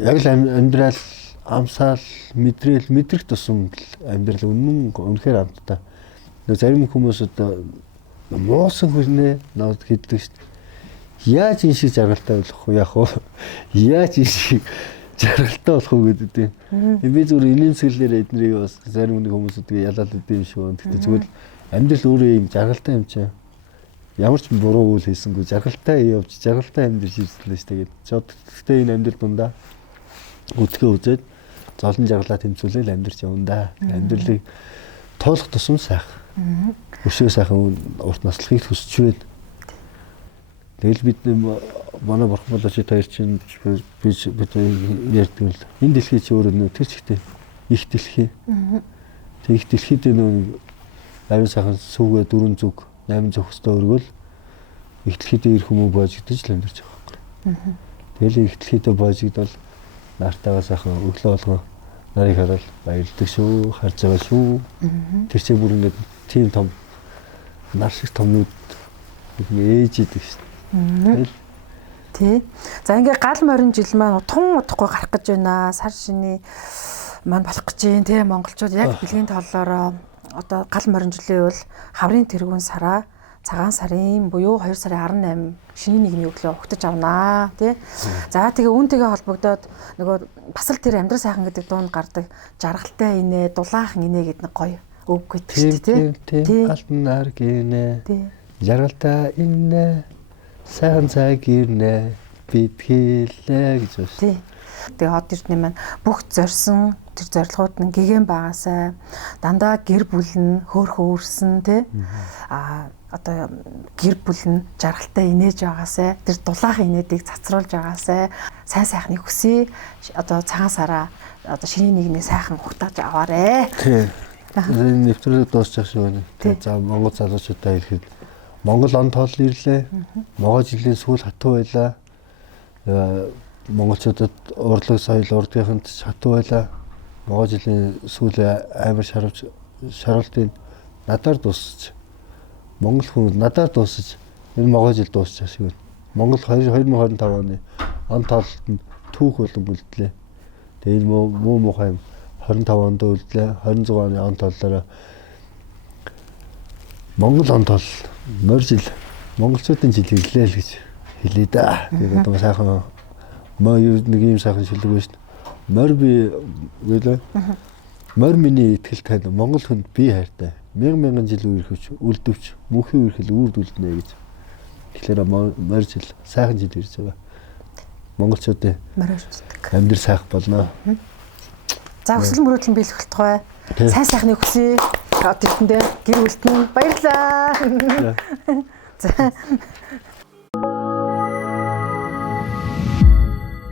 яг л амьдрал амсаал мэдрэх тусам амьдрал үнэхээр амттай. Нэг зарим хүмүүс одоо муусан хүнээ наад хийдэг шүү дээ. Яаж энэ шиг жаргалтай болох вэ? Яг уу яаж энэ шиг жаргалтай болох вэ гэдэг. Би зүгээр энийн сэглэлээр эднийг бас зарим нэг хүмүүс үгүй ялаад идэв шүү. Тэгтээ зүгээр амьдрал өөрөө юм жаргалтай юм чинь. Ямар ч буруу үйл хийсэнгүй жаргалтай явж жаргалтай амьдрал шийдлээ шүү дээ. Гэхдээ энэ амьдрал дундаа үзгээ үзээд золон жаргалаа тэмцүүлэл амьдрч явна да. Амьдралыг туулах тусам сайхан. Өшөө сайхан урт наслахыг хүсч байна. Тэгэл бид манай бурхан болооч таяр чинь бид ярьдаг л энэ дэлхий чи өөрөө тэр чигтээ их дэлхий. Тэг их дэлхийд нөө аюун сайхан сүгэ 4 зүг 8 зөвхөстэй өргөл их дэлхийд ирэх хүмүүс боожигдож л амьдарч байгаа юм. Тэгэл их дэлхийд боожигдол нартайгаа сайхан өглөө болгоо нарыг хараад баярлдаг шүү, харж байгаа шүү. Тэр чинь бүр ингээд тийм том нар шиг томнууд ээж идэг шүү. Тий. За ингээ гал морин жил маань утхан удахгүй гарах гэж байна. Сар шиний маань болох гэж байна тий. Монголчууд яг бэлгийн толлороо одоо гал морин жилийн үйл хаврын тэргүүн сараа цагаан сарын буюу 2 сарын 18 шинийн нэгний өглөө угтаж авнаа тий. За тэгээ үүнтэйгээ холбогдоод нөгөө бас л тэр амьдрал сайхан гэдэг дуунд гардаг жаргалтай инээ, дулаахан инээ гэдэг нэг гоё үг гэдэг шүү дээ тий. Алтан нар гинэ. Жаргалтай инээ сайн цаг ирнэ бид хэлээ гэж байна. Тий. Тэгээ хот эрдний маань бүх зорьсон тэр зорилгууд нь гэгэн байгаасай. Дандаа гэр бүл нь хөөрхөн өөрсөн тий. Одоо гэр бүл нь жаргалтай инээж байгаасай. Тэр дулаахан инээдийг цацруулж байгаасай. Сайн сайхныг хүсье. Одоо цагаан сараа одоо шинийн нэгний сайхан ухтааж аваарэ. Тий. Энэ нэвтрүүлэг дуусчих шиг байна. За Монгол залуучуудаа хэлэхэд Монгол он тоол ирлээ. Могоо жилийн сүүл хатуу байлаа. Монголчуудад урлаг соёл урдгийнханд хатуу байлаа. Могоо жилийн сүүл амар шарвч шаргалтын надаар дуусч Монгол хүн надаар дуусч энэ могой жил дуусчих шиг байна. Монгол 2025 оны он тоололт нь түүх болон үлдлээ. Тэгээ энэ муу мухай 25 онд үлдлээ. 26 оны он тооллороо Монгол он тоол морь жил монголчуудын жил ирлээ л гэж хэлээ да. Тэгээд одоо сайхан нэг юм сайхан шүлэг байна шүү дээ. Морь би гэлээ. Морь миний итгэл тань Монгол хүнд би хайртай. Мянган жил үерхвч үлдвч мөнхийн үерхэл үрд үлднэ гэж. Тэгэхээр морь жил сайхан жил ирж байгаа. Монголчуудын морь үздэг. амьдрал сайхан болно. За өсвөл мөрөөдлийн биелэх болтугай. Сайн сайхныг хүсье. Одоодондөө гэр бүлтэн баярлалаа. За